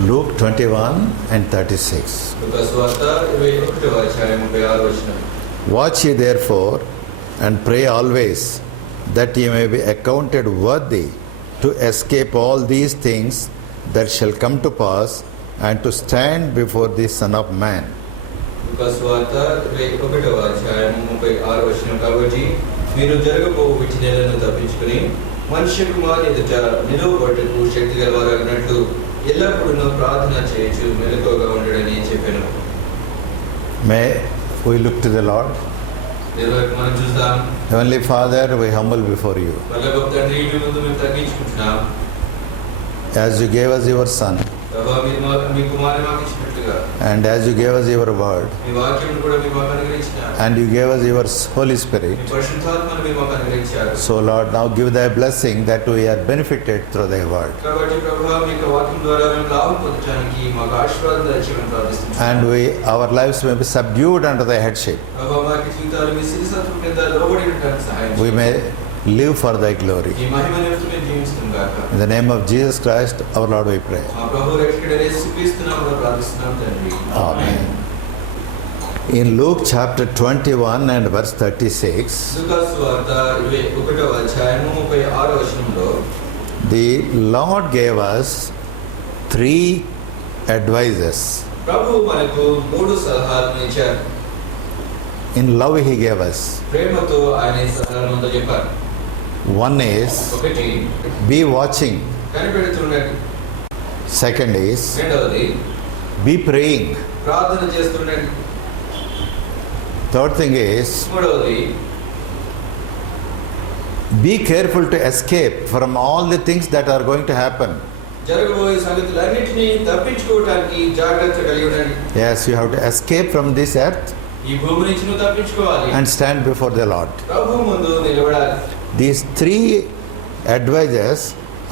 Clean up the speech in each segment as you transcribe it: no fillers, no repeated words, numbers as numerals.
Luke 21 and 36. Watch ye therefore and pray always, that ye may be accounted worthy to escape all these things that shall come to pass, and to stand before the Son of Man. మీరు జరగబోవు వీటినేలను తప్పించుకుని మనుష్య కుమారుని ఎదుట నిలువబడుటకు శక్తి గలవారగినట్లు ఎల్లప్పుడూ ప్రార్థన చేయొచ్చు మెలకువగా ఉండడని చెప్పాను. May we look to the Lord. దేవునికి మనం చూద్దాం. Heavenly Father, we humble before you. పరలోకపు తండ్రి, మీ ముందు మేము తగ్గించుకుంటున్నాం. As you gave us your Son, ప్రభువా, మీ కుమారుని మాకు ఇచ్చినట్లుగా, and as you gave us your word, మీ వాక్యమును కూడా మీరు మాకు అనుగ్రహించారు. and you gave us your Holy Spirit. మీ పరిశుద్ధాత్మను మీరు మాకు అనుగ్రహించారు. So Lord, now give thy blessing that we are benefited through thy word. కాబట్టి ప్రభువా, మీ వాక్యం ద్వారా మేము లాభం పొందడానికి మాకు ఆశీర్వాదం దయచేయమని ప్రార్థిస్తున్నాం. And our lives may be subdued under thy headship. ప్రభువా, మా జీవితాలు మీ శిరస్సు కింద లోబడి ఉండడానికి సహాయం We చేయండి. may live for thy glory. ఈ మహిమ నిమిత్తం మేము జీవిస్తాం గాక. In the name of Jesus Christ, our Lord, we pray. మా ప్రభువు రక్షకుడైన యేసుక్రీస్తు నామములో ప్రార్థిస్తున్నాం తండ్రి. Amen. In Luke chapter 21 and verse 36, లూకా సువార్త 21వ అధ్యాయము 36వ వచనంలో the Lord gave us 3 advices. ప్రభువు మనకు 3 సలహాలను ఇచ్చారు. In love he gave us. ప్రేమతో ఆయన ఈ సలహాలను చెప్పారు. One is, ఒకటి, be watching. కనిపెడుతుండండి. Second is, రెండవది, be praying. ప్రార్థన చేస్తుండండి. Third thing is, మూడవది, be careful to escape from all the things that are going to happen. జరగబోయే సంగతులన్నిటినీ తప్పించుకోవడానికి జాగ్రత్త కలిగి ఉండండి. Yes, you have to escape from this earth ఈ భూమి నుంచి నువ్వు తప్పించుకోవాలి. and stand before the Lord. ప్రభువు ముందు నిలబడాలి. These 3 advices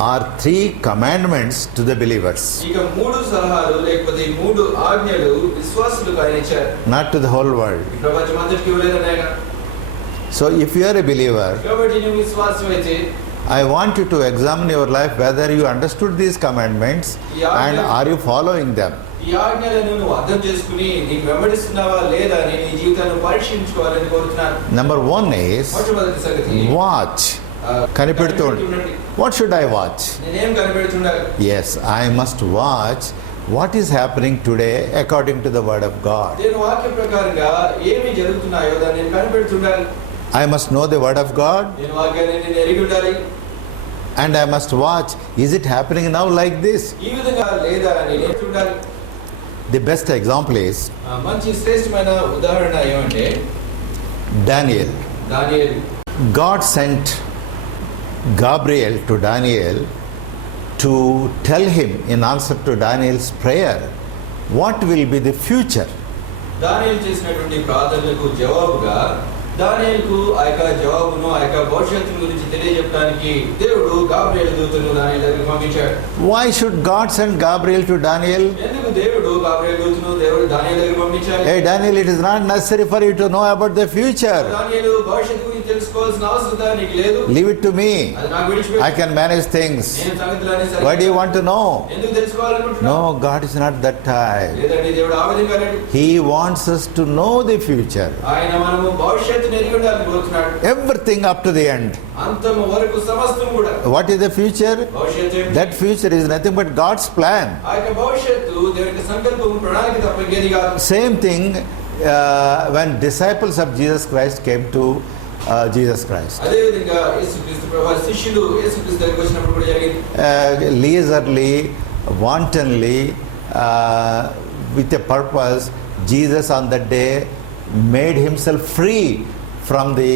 are 3 commandments to the believers, ఇక 3 సలహాలు లేకపోతే 3 ఆజ్ఞలు విశ్వాసులకు ఆయన ఇచ్చారు. not to the whole world. ఈ ప్రపంచం అంతటికి ఇవ్వలేదని ఆయన. So if you are a believer, కాబట్టి నువ్వు విశ్వాసం అయితే I want you to examine your life whether you understood these commandments and are you following them. ఈ ఆజ్ఞలను నువ్వు అర్థం చేసుకుని నీకు వెంబడిస్తున్నావా లేదా అని నీ జీవితాన్ని పరీక్షించుకోవాలని కోరుతున్నాను. Number 1 is మొట్టమొదటి సంగతి, watch. కనిపెడుతూ ఉండండి. What should I watch? నేనేం కనిపెడుతుండాలి? Yes, I must watch what is happening today according to the word of God. నేను వాక్య ప్రకారంగా ఏమి జరుగుతున్నాయో దాన్ని నేను కనిపెడుతుండాలి. I must know the word of God, నేను వాక్యాన్ని నేను ఎరిగి ఉండాలి. and I must watch, is it happening now like this? ఈ విధంగా లేదా అని నేను చూడాలి. The best example is మంచి శ్రేష్టమైన ఉదాహరణ ఏమంటే Daniel. దానియేలు. God sent Gabriel to Daniel to tell him in answer to Daniel's prayer what will be the future. దానియేలు చేసినటువంటి ప్రార్థనలకు జవాబుగా దానియేలుకు ఆ యొక్క జవాబును ఆ యొక్క భవిష్యత్తు గురించి తెలియజెప్పడానికి దేవుడు గాబ్రియేలు దూతను దానియేలు దగ్గరికి పంపించాడు. Why should God send Gabriel to Daniel? ఎందుకు దేవుడు గాబ్రియేలు దూతను దేవుడు దానియేలు దగ్గరికి పంపించాడు? Hey Daniel, it is not necessary for you to know about the future. దానియేలు భవిష్యత్తు గురించి తెలుసుకోవాల్సిన అవసరం నీకు లేదు. Leave it to me. అది నాకు విడిచిపెట్టు. I can manage things. నేను సంగతులన్నీ సరిగ్గా. Why do you want to know? ఎందుకు తెలుసుకోవాలనుకుంటున్నావు? No, God is not that type. లేదండి, దేవుడు ఆ విధంగా లేడు. He wants us to know the future. ఆయన మనము భవిష్యత్తును ఎరిగి ఉండాలని కోరుతున్నాడు. Everything up to the end. అంతము వరకు సమస్తం కూడా. What is the future? భవిష్యత్తు ఏమిటి? That future is nothing but God's plan. ఆ యొక్క భవిష్యత్తు దేవుని యొక్క సంకల్పం ప్రణాళిక తప్ప ఇంకేది కాదు. Same thing when disciples of Jesus Christ came to Jesus Christ. అదే విధంగా యేసుక్రీస్తు ప్రభువు శిష్యులు యేసుక్రీస్తు దగ్గరికి వచ్చినప్పుడు కూడా జరిగింది. Leisurely, wantonly, with a purpose, Jesus on that day made himself free from the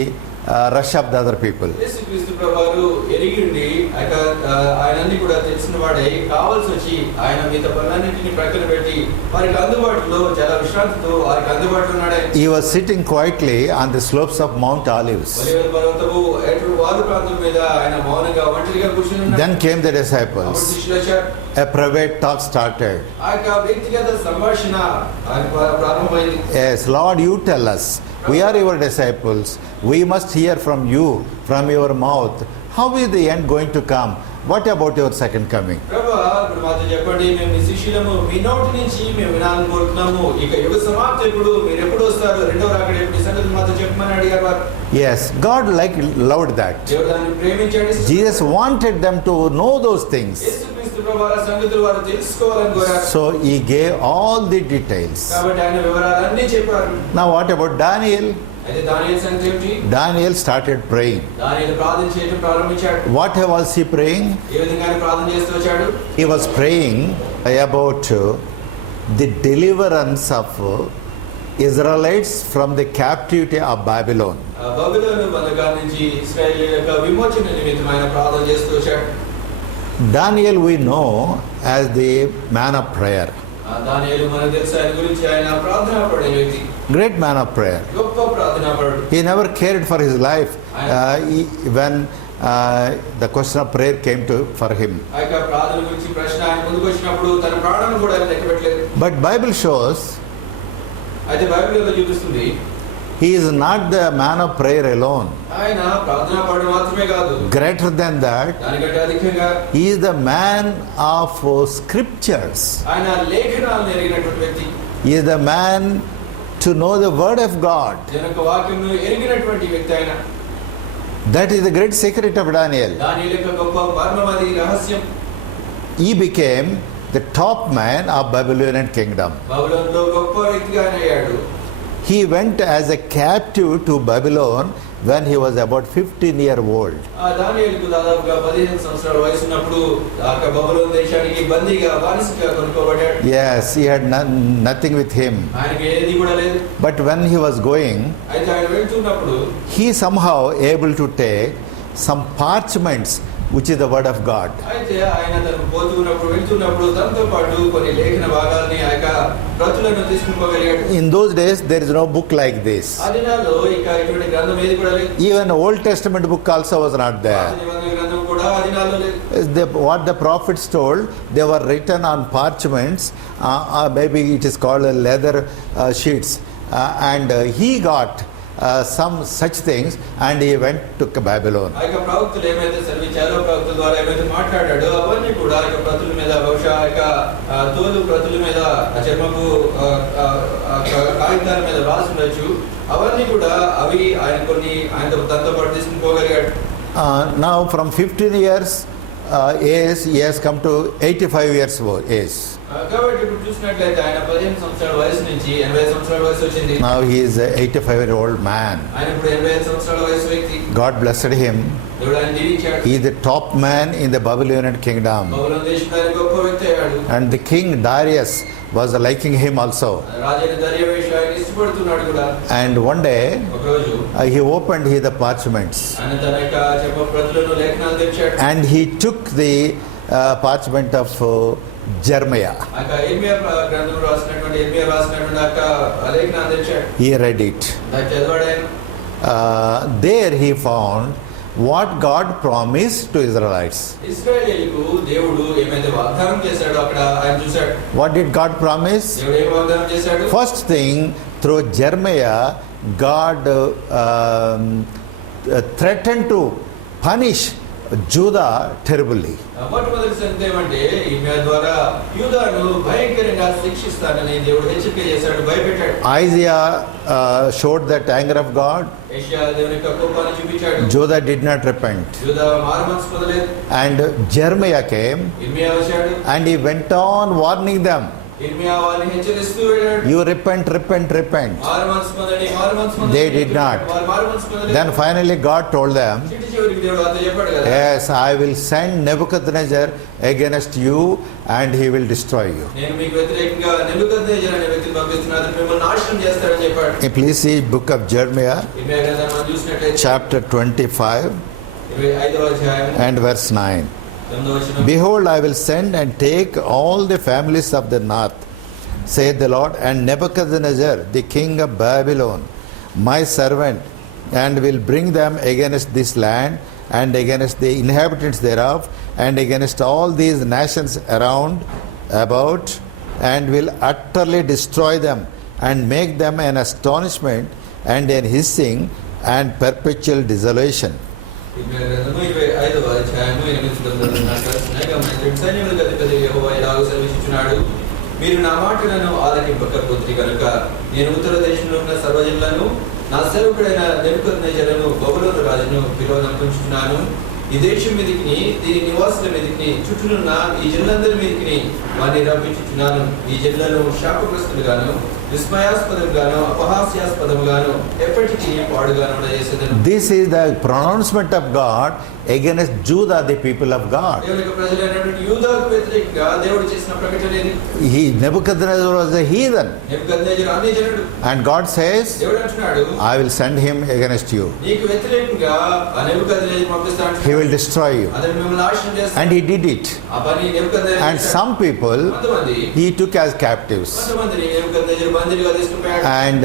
rush of the other people. యేసుక్రీస్తు ప్రభువు ఎరిగిండి ఆయన అన్ని కూడా తెలిసిన వాడే కావాల్సి వచ్చి ఆయన మిగతా పనులన్నింటినీ ప్రక్కన పెట్టి వారికి అందుబాటులో చాలా విశ్రాంతితో వారికి అందుబాటులో ఉన్నాడు. He was sitting quietly on the slopes of Mount Olives. ఒలీవల పర్వతపు వారు ప్రాంతం మీద ఆయన మౌనంగా ఒంటరిగా కూర్చుని ఉన్నాడు. Then came the అప్పుడు disciples. శిష్యులు వచ్చారు. A private talk started. ఆ యొక్క వ్యక్తిగత సంభాషణ ప్రారంభమైంది. Yes, Lord, you tell us. We are your disciples. We must hear from you, from your mouth. How is the end going to come? what about your second coming? ప్రభువా ఇప్పుడు మాతో చెప్పండి, మేము మీ శిష్యులము, మీ నోటి నుంచి మేము వినాలని కోరుతున్నాము. ఇక యుగ సమాప్తి ఎప్పుడు, మీరు ఎప్పుడు వస్తారు, రెండవ రాకడ ఎప్పుడు, ఈ సంగతి మాతో చెప్పమని అడిగారు వారు. Yes, God loved that. దేవుడు దాన్ని ప్రేమించాడు. Jesus wanted them to know those things. యేసుక్రీస్తు ప్రభువా ఆ సంగతులు వారు తెలుసుకోవాలని కోరారు. So he gave all the details. కాబట్టి ఆయన వివరాలన్నీ చెప్పారు. Now what about Daniel? అయితే దానియేలు సంగతి ఏమిటి? Daniel started praying. దానియేలు ప్రార్థన చేయడం ప్రారంభించాడు. What was he praying? ఏ విధంగా ఆయన ప్రార్థన చేస్తూ వచ్చాడు? He was praying about the deliverance of Israelites from the captivity of Babylon. బబులోను బంధకాల నుంచి ఇశ్రాయేలు యొక్క విమోచన నిమిత్తం ఆయన ప్రార్థన చేస్తూ వచ్చాడు. Daniel we know as the man of prayer. దానియేలు మనకు తెలుసు, ఆయన గురించి ఆయన ప్రార్థనాపరుడైన వ్యక్తి, Great man of prayer. గొప్ప ప్రార్థనాపరుడు. He never cared for his life when the question of prayer came for him. ఆ యొక్క ప్రార్థన గురించి ప్రశ్న ఆయన ముందుకు వచ్చినప్పుడు తన ప్రాణాలను కూడా ఆయన లెక్క పెట్టలేదు. But Bible shows అయితే బైబిల్లో చూపిస్తుంది, he is not the man of prayer alone. ఆయన ప్రార్థనాపరుడు మాత్రమే కాదు, Greater than that, దానికంటే అధికంగా he is the man of scriptures. ఆయన లేఖనాలను ఎరిగినటువంటి వ్యక్తి. He is the man to know the word of God. దేవుని యొక్క వాక్యమును ఎరిగినటువంటి వ్యక్తి ఆయన. That is the great secret of Daniel. దానియేలు యొక్క గొప్ప మర్మమది రహస్యం. He became the top man of Babylonian kingdom. బబులోనులో గొప్ప వ్యక్తిగా ఆయన అయ్యాడు. He went as a captive to Babylon when he was about 15 years old. ఆ దానియేలుకు దాదాపుగా 15 సంవత్సరాల వయసు ఉన్నప్పుడు ఆ యొక్క బబులోను దేశానికి బందీగా బానిసగా కొనుక్కోబడ్డాడు. Yes, he had nothing with him. ఆయనకి ఏది కూడా లేదు. But when he was going, అయితే ఆయన వెళ్తున్నప్పుడు he somehow able to take some parchments, which is the word of God. అయితే ఆయన తను వెళ్తున్నప్పుడు తనతో పాటు కొన్ని లేఖన భాగాల్ని ఆ యొక్క ప్రతులను తీసుకుపోగలిగాడు. In those days, there is no book like this. ఆ దినాల్లో ఇక ఇటువంటి గ్రంథం ఏది కూడా లేదు. Even Old Testament book also was not పాత there. నిబంధన గ్రంథం కూడా ఆ దినాల్లో లేదు. What the prophets told, they were written on parchments, maybe it is called leather sheets, and he got some such things, and he went to Babylon. ఆ యొక్క ప్రవక్తలు ఏమైతే సెలవిచ్చారో, ప్రవక్తల ద్వారా ఏమైతే మాట్లాడాడో అవన్నీ కూడా ఆ యొక్క ప్రతుల మీద, బహుశా ఆ యొక్క తోలు ప్రతుల మీద, చర్మపు కాగితాల మీద రాసి ఉండొచ్చు. అవన్నీ కూడా అవి ఆయన కొన్ని తనతో పాటు తీసుకుని పోగలిగాడు. Now from 15 years age, he has come to 85 years age. కాబట్టి ఇప్పుడు చూసినట్లయితే ఆయన 15 సంవత్సరాల వయసు నుంచి 80 సంవత్సరాల వయసు వచ్చింది. Now he is a 85-year-old man. ఆయన ఇప్పుడు 85 సంవత్సరాల వయసు వ్యక్తి. God blessed him. దేవుడు ఆయన దీవించాడు. He is the top man in the Babylonian kingdom. బబులోను దేశంలో ఆయన గొప్ప వ్యక్తి అయ్యాడు. And the king Darius was liking him also. రాజైన దర్యావేషు ఆయన ఇష్టపడుతున్నాడు కూడా. And one day ఒకరోజు he opened the parchments, ఆయన తన యొక్క చర్మ ప్రతులను లేఖనాలు తెచ్చాడు. and he took the parchment of Jeremiah. ఆ యొక్క ఇర్మియా గ్రంథంలో రాసినటువంటి ఆ యొక్క లేఖనాలు తెచ్చాడు. He read it. దాన్ని చదివాడు ఆయన. There he found what God promised to Israelites. ఇశ్రాయేలుకు దేవుడు ఏమైతే వాగ్దానం చేశాడో అక్కడ ఆయన చూశాడు. What did God promise? దేవుడు ఏం వాగ్దానం చేశాడు? First thing, through Jeremiah, God threatened to punish Judah terribly. మొట్టమొదటి సంగతి ఏమంటే ఇర్మియా ద్వారా యూదాను భయంకరంగా శిక్షిస్తానని దేవుడు హెచ్చరిక చేశాడు, భయపెట్టాడు. Isaiah showed that anger of God. యెషయా దేవుని యొక్క కోపాన్ని చూపించాడు. Judah did not repent. యూదా మారుమనసు పొందలేదు. And Jeremiah came ఇర్మియా వచ్చాడు. and he went on warning them. ఇర్మియా వారిని హెచ్చరిస్తూ వెళ్ళాడు. You repent, repent, repent. మారుమనసు పొందండి, మారుమనసు పొందండి. They did not. వారు మారుమనసు పొందలేదు. Then finally God told them, చిట్ట చివరికి దేవుడు వారితో చెప్పాడు కదా, yes, I will send Nebuchadnezzar against you and he will destroy you. నేను మీకు వ్యతిరేకంగా నెబుకద్నెజర్ అనే వ్యక్తిని పంపిస్తున్నాను, అతను మిమ్మల్ని నాశనం చేస్తాడని చెప్పాడు. Please see book of Jeremiah, ఇర్మియా గ్రంథం మనం చూసినట్లయితే chapter 25 25వ అధ్యాయం and verse 9. 9వ వచనం. Behold, I will send and take all the families of the north, saith the Lord, and Nebuchadnezzar, the king of Babylon, my servant, and will bring them against this land and against the inhabitants thereof and against all these nations around about, and will utterly destroy them and make them an astonishment and an hissing and perpetual desolation. ఇర్మియా గ్రంథము 25వ అధ్యాయము సైన్యములకు అధిపతి యెహోవా ఇలాగ సెలవిస్తున్నాడు, మీరు నా మాటలను ఆలకింపకపోతిరి కనుక నేను ఉత్తర దేశంలో ఉన్న సర్వజనులను నా సేవకుడైన నెబుకద్నెజరును బబులోను రాజును పిలువనంపుచున్నాను. ఈ దేశం మీదికి దీని నివాసుల మీదికి చుట్టూనున్న ఈ జనులందరి మీదికి వారిని రప్పించుచున్నాను. ఈ జనులను శాపగ్రస్తులుగాను విస్మయాస్పదంగాను అపహాస్యాస్పదముగాను ఎప్పటికీ పాడుగాను చేసేదను. This is the pronouncement of God against Judah, the people of God. దేవుని యొక్క ప్రజలైనటువంటి యూదాకు వ్యతిరేకంగా దేవుడు చేసిన ప్రకటన ఏది? Nebuchadnezzar was a heathen, నెబుకద్నెజరు అన్యజనుడు. and God says, దేవుడు అంటున్నాడు, I will send him against you. నీకు వ్యతిరేకంగా ఆ నెబుకద్నెజరు పంపిస్తాను. He will destroy you. అతను మిమ్మల్ని నాశనం చేస్తాడు. And he did it. ఆ పని నెబుకద్నెజరు And చేశాడు. some people కొంతమంది he took as captives. కొంతమందిని నెబుకద్నెజరు బందీలుగా తీసుకుపోయాడు. And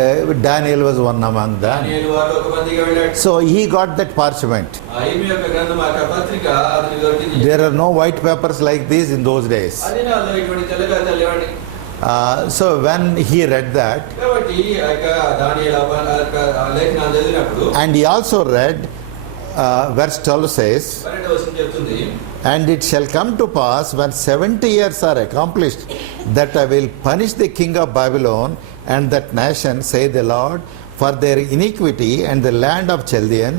Daniel was one among them. దానియేలు వారిలో ఒక బందీగా వెళ్ళాడు. So he got that parchment. ఆ ఇర్మియా యొక్క గ్రంథం ఆ పత్రిక అతనికి దొరికింది. There are no white papers like this in those days. అదే నాలో ఇటువంటి తెల్లగా లేవండి. So when he read that, కాబట్టి ఆ యొక్క దానియేలు ఆ లేఖనాలు చదివినప్పుడు and he also read verse 12 says, 12వ వచనం చెప్తుంది, and it shall come to pass when 70 years are accomplished that I will punish the king of Babylon and that nation, say the Lord, for their iniquity and the land of Chaldean,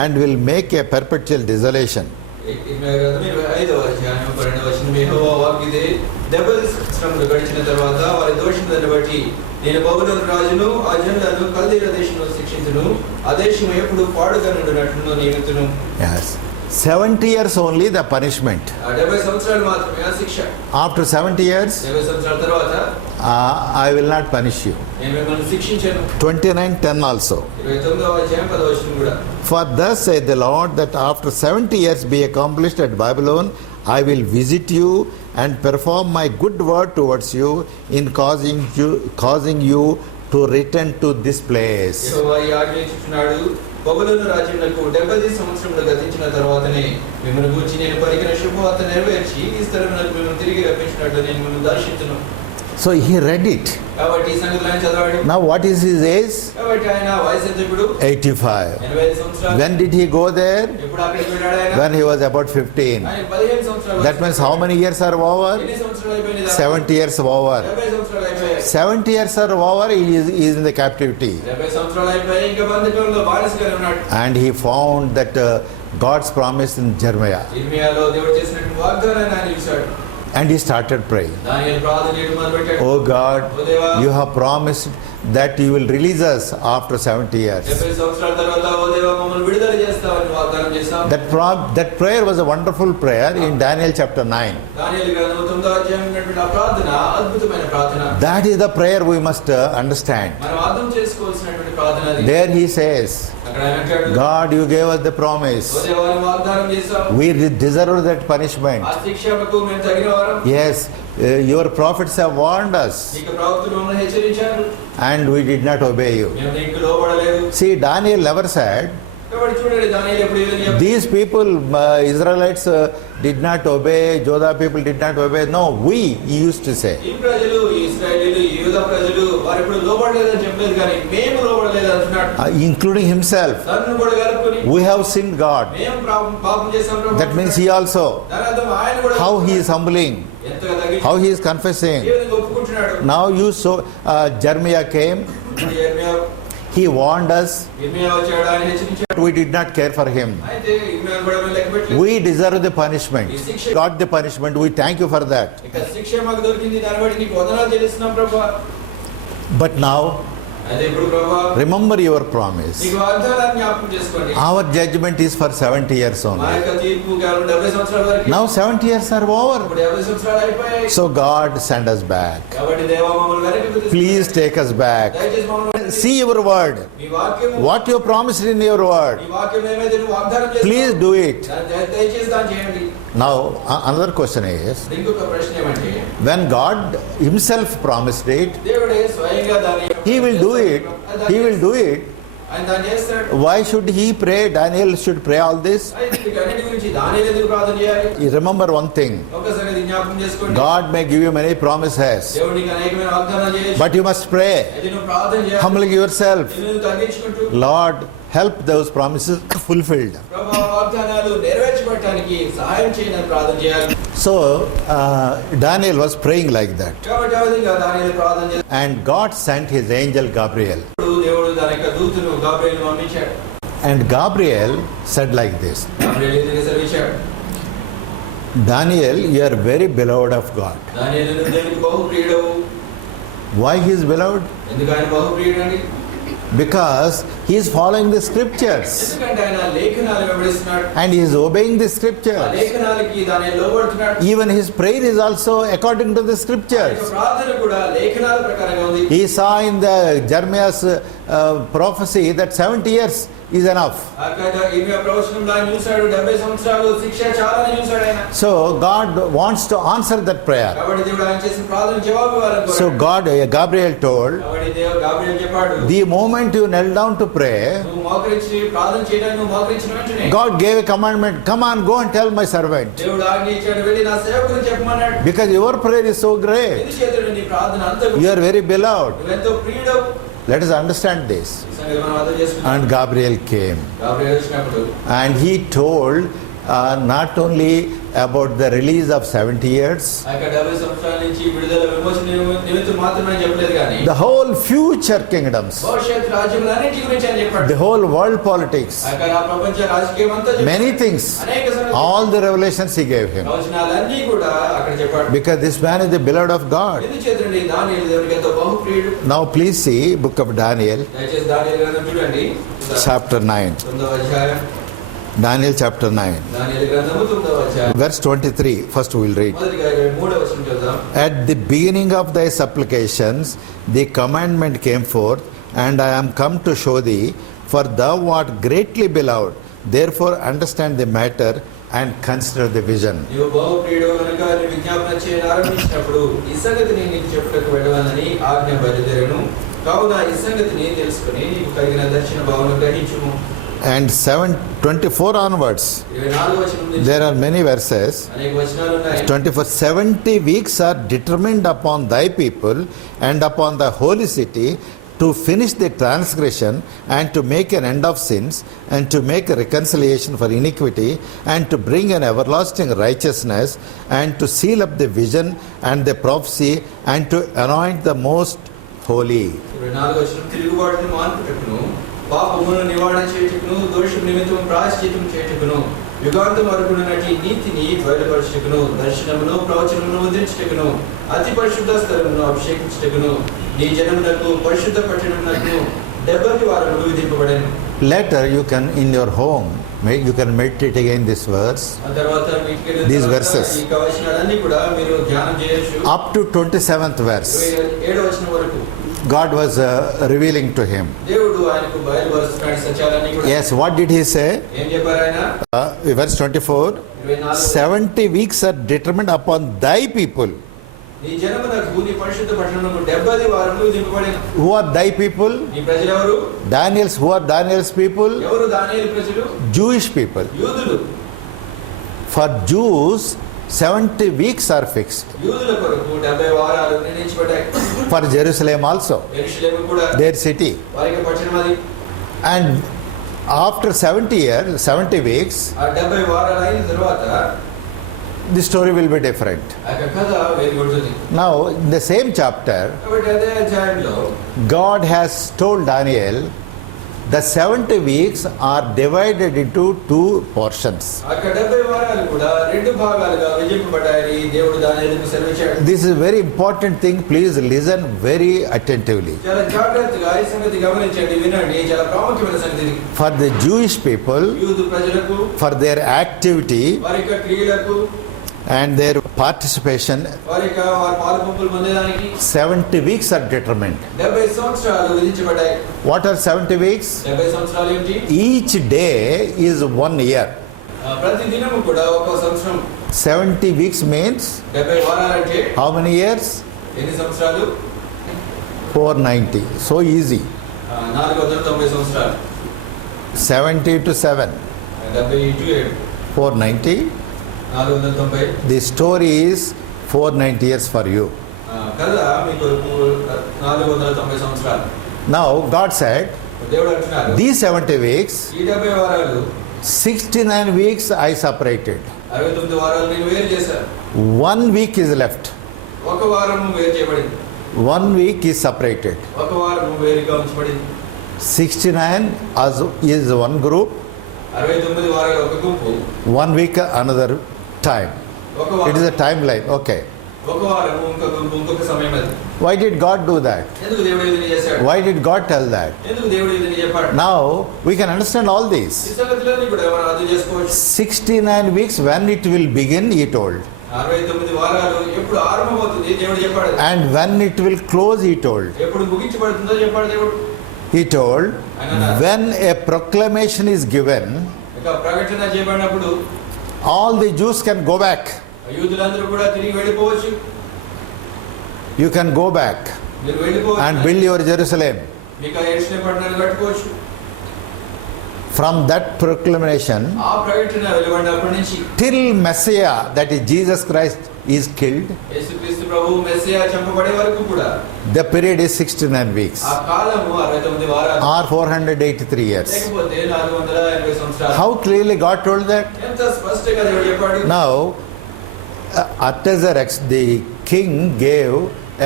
and will make a perpetual desolation. ఇర్మియా గ్రంథం 25వ అధ్యాయం 12వ వచనం, యెహోవా వాక్కు ఇదే, 70 సంవత్సరములు గడిచిన తర్వాత వారి దోషములను బట్టి నేను బబులోను రాజును ఆ జనులను కల్దీయుల దేశంలో శిక్షించును, ఆ దేశము ఎప్పుడు పాడుగా నుండినట్లు నియమితును. Yes. 70 years only the punishment. 70 సంవత్సరాలు మాత్రమే ఆ శిక్ష. After 70 years, 70 సంవత్సరాల తర్వాత I will not punish you. నేను మిమ్మల్ని శిక్షించను. 29:10 also. 29వ అధ్యాయం 10వ వచనం కూడా, For thus saith the Lord, that after 70 years be accomplished at Babylon, I will visit you and perform my good word towards you in causing you to return to this place. యెహోవా ఈ ఆజ్ఞ ఇచ్చుచున్నాడు, బబులోను రాజ్యమునకు 70 సంవత్సరములు గతించిన తర్వాతనే మిమ్మల్ని గూర్చి నేను పలికిన శుభవార్త నెరవేర్చి ఈ స్థలమునకు మిమ్మల్ని తిరిగి రప్పించినట్లు నేను మిమ్మల్ని దర్శించును. So he read it. కాబట్టి ఈ సంగతులు ఆయన చదివాడు. Now what is his age? కాబట్టి ఆయన వయసు ఎంత ఇప్పుడు? 85. 85 సంవత్సరాలు. When did he go there? ఎప్పుడు అక్కడికి వెళ్ళాడు ఆయన? When he was about 15. ఆయన 15 సంవత్సరాలు. That means how many years are over? ఎన్ని సంవత్సరాలు అయిపోయింది? 70 years over. 70 సంవత్సరాలు అయిపోయాయి. 70 years are over, he is in the captivity. 70 సంవత్సరాలు అయిపోయాయి, ఇంకా బంధకంలో బానిసగానే ఉన్నాడు. And he found that God's promise in Jeremiah. ఇర్మియాలో దేవుడు చేసినటువంటి వాగ్దానాన్ని ఆయన చూశాడు. And he started praying. దానియేలు ప్రార్థన చేయడం మొదలుపెట్టాడు. Oh God, ఓ దేవా, you have promised that you will release us after 70 years. 70 సంవత్సరాల తర్వాత ఓ దేవా మమ్మల్ని విడుదల చేస్తావని వాగ్దానం చేశావు. That prayer was a wonderful prayer in Daniel chapter 9. దానియేలు గ్రంథం 9వ అధ్యాయం ఉన్నటువంటి ఆ ప్రార్థన అద్భుతమైన ప్రార్థన. That is the prayer we must understand. మనం అర్థం చేసుకోవాల్సినటువంటి ప్రార్థన అది. There he says, అక్కడ ఆయన అంటాడు, God, you gave us the promise. ఓ దేవా నీ వాగ్దానం చేశావు. We deserve that punishment. ఆ శిక్షకు మేము తగిన వారం. Yes, your prophets have warned us, నీకు ప్రవక్తలు మమ్మల్ని హెచ్చరించారు, and we did not obey you. మేము నీకు లోబడలేదు. See, Daniel never said, కాబట్టి చూడండి, దానియేలు ఎప్పుడు ఏమని చెప్పాడు? these people, Israelites, did not obey, Judah people did not obey. No, he used to say. ఈ ప్రజలు, ఈ ఇశ్రాయేలీయులు, ఈ యూదా ప్రజలు వారు ఎప్పుడు లోబడలేదని చెప్పలేదు, కానీ మేము లోబడలేదు అంటున్నాడు. Including himself. తనను కూడా కలుపుకొని We have sinned God. మేము పాపం చేశాం ప్రభు. That means he also. దాని అర్థం ఆయన కూడా How he is humbling. ఎంతగా తగ్గించి How he is confessing. ఏ విధంగా ఒప్పుకుంటున్నాడు. Now you saw Jeremiah came. ఇర్మియా He warned us. వచ్చాడు, ఆయన హెచ్చరించాడు. We did not care for him. అయితే ఇర్మియాను కూడా మేము లెక్కపెట్టలేదు. We deserve the punishment. Got the punishment. We thank you for that. ఇక శిక్ష మాకు దొరికింది, దాన్ని బట్టి నీకు వందనాలు చెల్లిస్తున్నాం ప్రభు. But now, అదే ఇప్పుడు ప్రభు, remember your promise. నీకు వాగ్దానాన్ని జ్ఞాపకం చేసుకోండి. Our judgment is for 70 years మా only. యొక్క తీర్పు కేవలం 70 సంవత్సరాల వరకు. Now 70 years are over. ఇప్పుడు 70 సంవత్సరాలు అయిపోయాయి. So God send us back. కాబట్టి దేవా మమ్మల్ని వెనక్కి తీసుకురండి. Please take us back. దయచేసి మమ్మల్ని See your word. మీ వాక్యము, What you promised in your word. ఈ వాక్యం ఏమైతే నువ్వు వాగ్దానం చేస్తావో, Please do it. దయచేసి దాన్ని చేయండి. Now another question is, ఇంకొక ప్రశ్న ఏమంటే, when God himself promised it, దేవుడే స్వయంగా దాన్ని he will do it. He will do it. ఆయన దాన్ని చేస్తాడు. Why should he pray? Daniel should pray all this. అయితే వీటన్నిటి గురించి దానియేలు ఎందుకు ప్రార్థన చేయాలి? You remember one thing. ఒక సంగతి జ్ఞాపకం చేసుకోండి. God may give you many promises, దేవుడు నీకు అనేకమైన వాగ్దానాలు చేయొచ్చు. but you must pray. అయితే నువ్వు ప్రార్థన చేయాలి. Humbling yourself. నిన్ను తగ్గించుకుంటూ, Lord, help those promises fulfilled. ప్రభువా వాగ్దానాలు నెరవేర్చబడి పెట్టడానికి సహాయం చేయని ప్రార్థన చేయాలి. So Daniel was praying like that. కాబట్టి ఆ విధంగా దానియేలు ప్రార్థన చేశాడు. And God sent his angel Gabriel. దేవుడు తన యొక్క దూతను గాబ్రియేలును పంపించాడు. And Gabriel said like this, Gabriel ఇతనికి సెలవిచ్చాడు, Daniel, you are very beloved of God. దానియేలు నువ్వు దేవునికి బహు ప్రియుడవు. Why he is beloved? ఎందుకు ఆయన బహు ప్రియుడండి? Because he is following the scriptures ఎందుకంటే ఆయన లేఖనాలు వెంబడిస్తున్నాడు. and he is obeying the ఆ scriptures. లేఖనాలకి దానియేలు లోబడుతున్నాడు. Even his prayer is also according to the ఆయన యొక్క scriptures. ప్రార్థన కూడా లేఖనాల ప్రకారంగా ఉంది. He saw in the Jeremiah's prophecy that 70 years is enough. అక్కడ ఇర్మియా ప్రవచనంలో ఆయన చూశాడు 70 సంవత్సరాలు శిక్ష చాలని చూశాడు ఆయన. So God wants to answer that prayer. కాబట్టి దేవుడు ఆయన చేసిన ప్రార్థన జవాబు ఇవ్వాలని So కోరాడు. Gabriel told, కాబట్టి దేవుడు గాబ్రియేలు చెప్పాడు, the moment you knelt down to pray, నువ్వు మోకరించి ప్రార్థన చేయడానికి నువ్వు మోకరించిన వెంటనే God gave a commandment, come on, go and tell my servant. దేవుడు ఆజ్ఞ ఇచ్చాడు, వెళ్ళి నా సేవకుని చెప్పమన్నాడు. Because your prayer is so great. ఎందుచేతను నీ ప్రార్థన అంత You are very beloved. నువ్వెంతో ప్రియుడవు. Let us understand this. ఈ సంగతి మనం అర్థం చేసుకుందాం. And Gabriel came. గాబ్రియేలు వచ్చినప్పుడు And he told not only about the release of 70 years, ఆ యొక్క 70 సంవత్సరాల నుంచి విడుదల విమోచన నిమిత్తం మాత్రమే చెప్పలేదు కానీ the whole future kingdoms, భవిష్యత్ రాజ్యములన్నిటి గురించి ఆయన చెప్పాడు. the whole world politics, ఆ యొక్క ఆ ప్రపంచ రాజకీయం అంతా చెప్పాడు. many things, అనేక సంగతులు, all the revelations he gave him. ప్రవచనాలన్నీ కూడా అక్కడ చెప్పాడు. Because this man is the beloved of God. ఎందుచేతనండి దానియేలు దేవునికి ఎంతో బహు ప్రియుడు. Now please see book of Daniel, దయచేసి దానియేలు గ్రంథం చూడండి. chapter 9. 9వ అధ్యాయం. Daniel chapter 9. దానియేలు గ్రంథము 9వ అధ్యాయం. Verse 23. First we will read. మొదటిగా 23వ వచనం చూద్దాం. At the beginning of thy supplications, the commandment came forth, and I am come to show thee, for thou art greatly beloved. Therefore understand the matter and consider the vision. నీవు బహు ప్రియుడు కనుక నీ విజ్ఞాపన చేయని ఆరంభించినప్పుడు ఈ సంగతిని నీకు చెప్పుటకు వెళ్ళవనని ఆజ్ఞ బయలుదేరను. కావున ఈ సంగతిని తెలుసుకుని నీకు కలిగిన దర్శన భావన గ్రహించుము. And 7:24 onwards, 24వ వచనం నుంచి there are many verses. అనేక వచనాలు ఉన్నాయి. 24 70 weeks are determined upon thy people and upon the holy city to finish the transgression and to make an end of sins and to make a reconciliation for iniquity and to bring an everlasting righteousness and to seal up the vision and the prophecy and to anoint the most holy. 24వ వచనం తిరుగుబాటును మాన్పుటకును పాపమును నివారణ చేయుటకును దోషం నిమిత్తం ప్రాయశ్చిత్తం చేయుటకును యుగాంతం వరకున్నటి నీతిని బయలుపరచుటకును దర్శనమును ప్రవచనమును ముద్రించుటకును అతి పరిశుద్ధ స్థలమును అభిషేకించుటకును నీ జనమునకు పరిశుద్ధ పట్టణమునకు 70 వారములు విధింపబడెను. Later you can in your home you can meditate again this verse. ఆ తర్వాత These verses. ఈ వచనాలన్నీ కూడా మీరు ధ్యానం చేయొచ్చు. Up to 27th verse, 27వ వచనం వరకు God was revealing to him. దేవుడు ఆయనకు బయలుపరుస్తున్నాడు సత్యాలన్నీ కూడా. Yes, what did he say? ఏం చెప్పారు ఆయన? Verse 24, 70 weeks are determined upon thy people. నీ జనమునకు నీ పరిశుద్ధ పట్టణమునకు 70 వారములు విధింపబడెను. Who are thy people? నీ ప్రజలు ఎవరు? Daniel's, who are Daniel's people? ఎవరు దానియేలు ప్రజలు? Jewish people. యూదులు. For Jews, 70 weeks are fixed. యూదుల కొరకు 70 వారాలు నిర్ణయించబడ్డాయి. For Jerusalem also, యెరూషలేము కూడా their city. వారికి పట్టణం అది. And after 70 years, 70 weeks, ఆ 70 వారాలు అయిన తర్వాత the story will be different. ఆ యొక్క కథ వేరుపడుతుంది. Now, in the same chapter, కాబట్టి అదే అధ్యాయంలో God has told Daniel the 70 weeks are divided into two portions. ఆ యొక్క 70 వారాలు కూడా 2 భాగాలుగా విభజింపబడ్డాయని దేవుడు దానియేలుకు సెలవిచ్చాడు. This is a very important thing. Please listen very attentively. చాలా జాగ్రత్తగా ఈ సంగతి గమనించండి, వినండి. చాలా ప్రాముఖ్యమైన సంగతి ఇది. For the Jewish people, యూదు ప్రజలకు for their activity వారి యొక్క క్రియలకు and their participation, వారి పాలుపంపులు పొందేదానికి 70 weeks are determined. 70 సంవత్సరాలు విధించబడ్డాయి. What are 70 weeks? 70 సంవత్సరాలు ఏంటి? Each day is 1 year. ప్రతి దినము కూడా ఒక సంవత్సరం. 70 weeks means 70 వారాలంటే how many years? ఎన్ని సంవత్సరాలు? 490. So easy. 490 సంవత్సరాలు. 70 to 7. 70 into 7. 490. 490. The story is 490 years for you. కదా మీకు 490 సంవత్సరాలు. Now God said, దేవుడు అంటున్నారు, these 70 weeks ఈ 70 వారాలు 69 weeks I separated. 69 వారాలు నేను వేరు చేశాను. 1 week is left. ఒక వారం వేరు చేయబడింది. 1 week is separated. ఒక వారం వేరుగా ఉంచబడింది. 69 is one group. 69 వారాలు ఒక గుంపు. 1 week another time. ఒక వారం. It is a timeline. Okay. ఒక వారం ఇంకొక గుంపు ఇంకొక సమయం అది. Why did God do that? ఎందుకు దేవుడు ఇది చేశాడు? Why did God tell that? ఎందుకు దేవుడు ఇది చెప్పాడు? Now we can understand all ఈ these. సంగతులన్నీ కూడా మనం అర్థం చేసుకోవచ్చు. 69 weeks when it will begin, he told. 69 వారాలు ఎప్పుడు ఆరంభమవుతుంది దేవుడు చెప్పాడు. And when it will close, he told. ఎప్పుడు ముగించబడుతుందో చెప్పాడు దేవుడు. He told, when a proclamation is given, ఇక ప్రకటన చేయబడినప్పుడు all the Jews can go back. యూదులందరూ కూడా తిరిగి వెళ్ళిపోవచ్చు. You can go back మీరు వెళ్ళిపోవచ్చు and build your Jerusalem. మీకు యెరూషలేము పట్టణాన్ని కట్టుకోవచ్చు. From that proclamation ఆ ప్రకటన వెలువడినప్పటి నుంచి till Messiah, that is Jesus Christ, is killed, యేసుక్రీస్తు ప్రభువు మెస్సియా చంపబడే వరకు కూడా the period is 69 weeks ఆ కాలము 69 వారాలు or 483 years. లేకపోతే 480 సంవత్సరాలు. How clearly God told that? ఎంత స్పష్టంగా దేవుడు చెప్పాడు. Now, Artaxerxes, the king, gave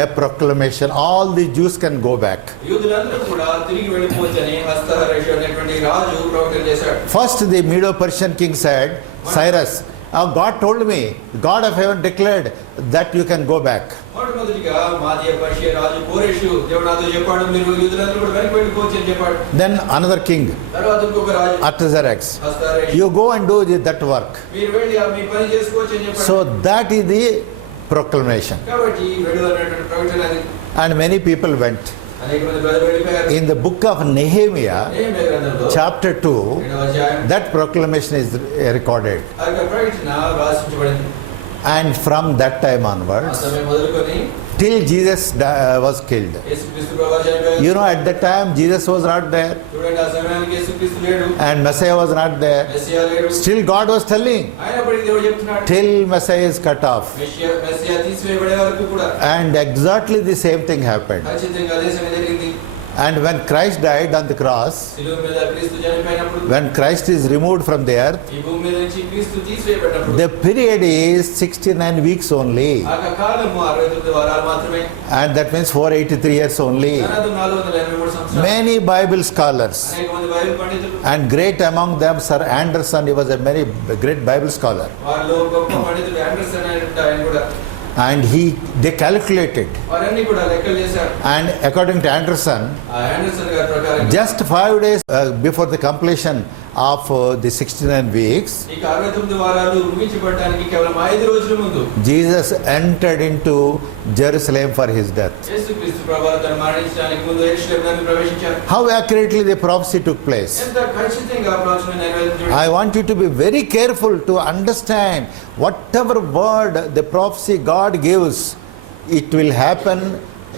a proclamation. All the Jews can go back. యూదులందరూ కూడా తిరిగి వెళ్ళిపోవచ్చని హస్తహరేషు అనేటువంటి రాజు ప్రకటన చేశాడు. First, the Medo-Persian king said, Cyrus, God told me, God of heaven declared that you can go back. మొట్టమొదటిగా మాదీయ పర్షియా రాజు కోరెషు దేవుడు నాతో చెప్పాడు మీరు యూదులందరూ కూడా వెనక్కి వెళ్ళిపోవచ్చు అని చెప్పాడు. Then another king, తర్వాత ఇంకొక రాజు Artaxerxes, హస్తహరేషు you go and do that work. మీరు వెళ్ళి మీ పని చేసుకోవచ్చు అని చెప్పాడు. So that is the proclamation. కాబట్టి వెళ్ళు అనేటువంటి ప్రకటన అది. And many people went. అనేక మంది ప్రజలు వెళ్ళిపోయారు. In the book of Nehemiah, Nehemiah గ్రంథంలో chapter 2, 2వ అధ్యాయం that proclamation is recorded. ఆ యొక్క ప్రకటన రాసించబడింది. And from that time ఆ onwards, సమయం మొదలుకొని till Jesus was killed. యేసుక్రీస్తు ప్రభువు చనిపోయాడు. You know, at that time, Jesus was not there చూడండి ఆ సమయానికి యేసుక్రీస్తు లేడు, and Messiah was not there. Messiah లేడు. Still, God was telling, అయినప్పటికీ దేవుడు చెప్తున్నాడు till Messiah is cut off. Messiah తీసివేయబడే వరకు కూడా And exactly the same thing happened. ఖచ్చితంగా అదే సమయం జరిగింది. And when Christ died on the cross, శిలువ మీద క్రీస్తు చనిపోయినప్పుడు, when Christ is removed from the earth, ఈ భూమి మీద నుంచి క్రీస్తు తీసివేయబడినప్పుడు the period is 69 weeks only. ఆ కాలము 69 వారాలు మాత్రమే. And that means 483 years only. దాదాపు 483 సంవత్సరాలు. Many Bible scholars, అనేక మంది బైబిల్ పండితులు, and great among them Sir Anderson, he was a very great Bible scholar. వాళ్ళు గొప్ప పండితుడు ఆండర్సన్ అనేటువంటి ఆయన కూడా, And they calculated. వారన్నీ కూడా లెక్కలు చేశారు. And according to Anderson, ఆ ఆండర్సన్ గారి ప్రకారం just 5 days before the completion of the 69 weeks, ఈ 69 వారాలు ముగించబడడానికి కేవలం 5 రోజుల ముందు Jesus entered into Jerusalem for his death. యేసుక్రీస్తు ప్రభువు తన మరణించడానికి ముందు యెరూషలేములోకి ప్రవేశించారు. How accurately the prophecy took place. ఎంత ఖచ్చితంగా ప్రవచనం నెరవేర్చబడింది. I want you to be very careful to understand whatever word the prophecy God gives, it will happen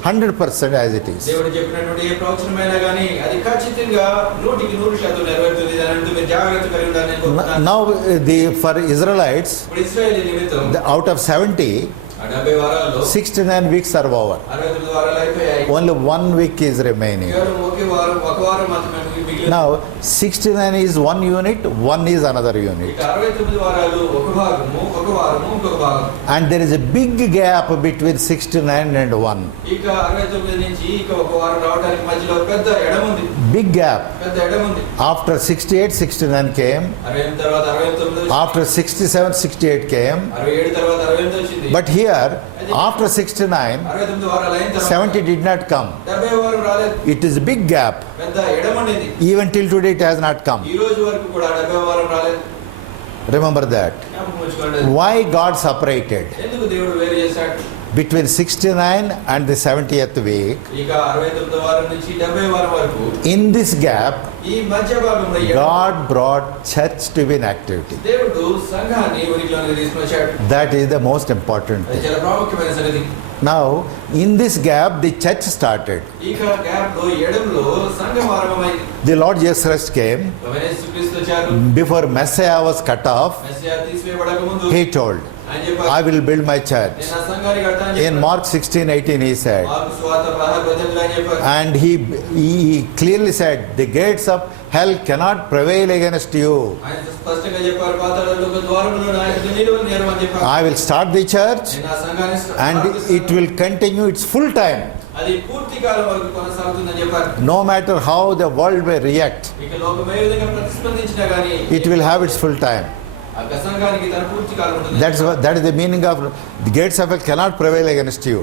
100% as it is. దేవుడు చెప్పినటువంటి ఏ ప్రవచనమైనా కానీ అది ఖచ్చితంగా 100% నెరవేరుతుంది. దానితో మీరు జాగ్రత్త కలిగి ఉండాలని నేను కోరుతున్నాను. Now, for Israelites, ఇప్పుడు ఇశ్రాయేలీ నిమిత్తం out of 70, ఆ 70 వారాల్లో 69 weeks are over. 69 వారాలు అయిపోయాయి. Only 1 week is remaining. కేవలం ఒక వారం మాత్రమే మిగిలింది. Now, 69 is one unit, 1 is another unit. ఇక 69 వారాలు ఒక భాగము, ఒక వారము, ఇంకొక భాగం. And there is a big gap between 69 and 1. ఇక 69 నుంచి ఇక ఒక వారం రావడానికి మధ్యలో పెద్ద ఎడం ఉంది. Big gap. పెద్ద ఎడం ఉంది. After 68, 69 came. 68 తర్వాత 69 వచ్చింది. After 67, 68 came. 67 తర్వాత 68 వచ్చింది. But here, after 69, 69 వారాలు అయిన తర్వాత 70 did not come. 70 వారం రాలేదు. It is a big gap. పెద్ద ఎడం అనేది. Even till today, it has not come. ఈ రోజు వరకు కూడా 70 వారం రాలేదు. Remember that. జ్ఞాపకం ఉంచుకోండి. Why God separated ఎందుకు దేవుడు వేరు చేశాడు? between 69 and the 70th week. ఇక 69 వారం నుంచి 70 వారం వరకు In this gap, ఈ మధ్య భాగంలో God brought church to be in activity. దేవుడు సంఘాన్ని ఉనికిలోకి తీసుకొచ్చాడు. That is the most important అది thing. చాలా ప్రాముఖ్యమైన సంగతి. Now, in this gap, the church started. ఇక గ్యాప్ లో ఎడంలో సంఘం ఆరంభమైంది. The Lord Jesus Christ came. ప్రభువైన యేసుక్రీస్తు వచ్చారు. Before Messiah was cut off, Messiah తీసివేయబడక ముందు He told, ఆయన చెప్పారు, I will build my church. నేను నా సంఘాన్ని కడతానని In చెప్పారు. Mark 16:18 he said, మార్కు సువార్త 16:18 ఆయన చెప్పారు. and he clearly said, the gates of hell cannot prevail against you. ఆయన స్పష్టంగా చెప్పారు, పాతాళలోక ద్వారములు నా ఎదుట నిలువనేరవు అని చెప్పారు. I will start the church నేను నా సంఘాన్ని and it will continue its full time. అది పూర్తి కాలం వరకు కొనసాగుతుందని చెప్పారు. No matter how the world may react, ఇక లోకం ఏ విధంగా ప్రతిస్పందించినా గానీ it will have its full time. ఆ సంఘానికి తన పూర్తి కాలం ఉంటుంది. That is the meaning of the gates of hell cannot prevail against you.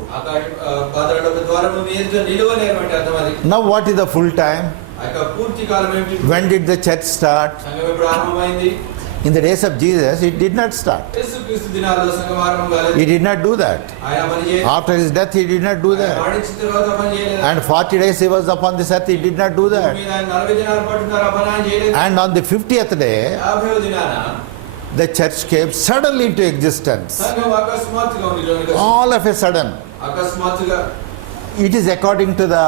పాతాళలోక ద్వారములు నీ ఎదుట నిలువనేరవు అంటే అర్థం అది. Now what is the full time? ఆ యొక్క పూర్తి కాలం ఏమిటి? When did the church start? సంఘం ఎప్పుడు ఆరంభమైంది? In the days of Jesus, it did not start. యేసుక్రీస్తు దినాల్లో సంఘం ఆరంభం కాలేదు. He did not do that. ఆయన పని చేయలేదు. After his death, he did not do ఆయన that. మరణించిన తర్వాత పని చేయలేదు. And 40 days he was upon this earth, he did not do that. భూమి మీద ఆయన 40 దినాల పాటు ఉన్నారు, ఆ పని ఆయన చేయలేదు. And on the 50th day, 50వ దినాన the church came suddenly into existence. సంఘం అకస్మాత్తుగా ఉండిలోనికి వచ్చింది. All of a sudden. అకస్మాత్తుగా It is according to the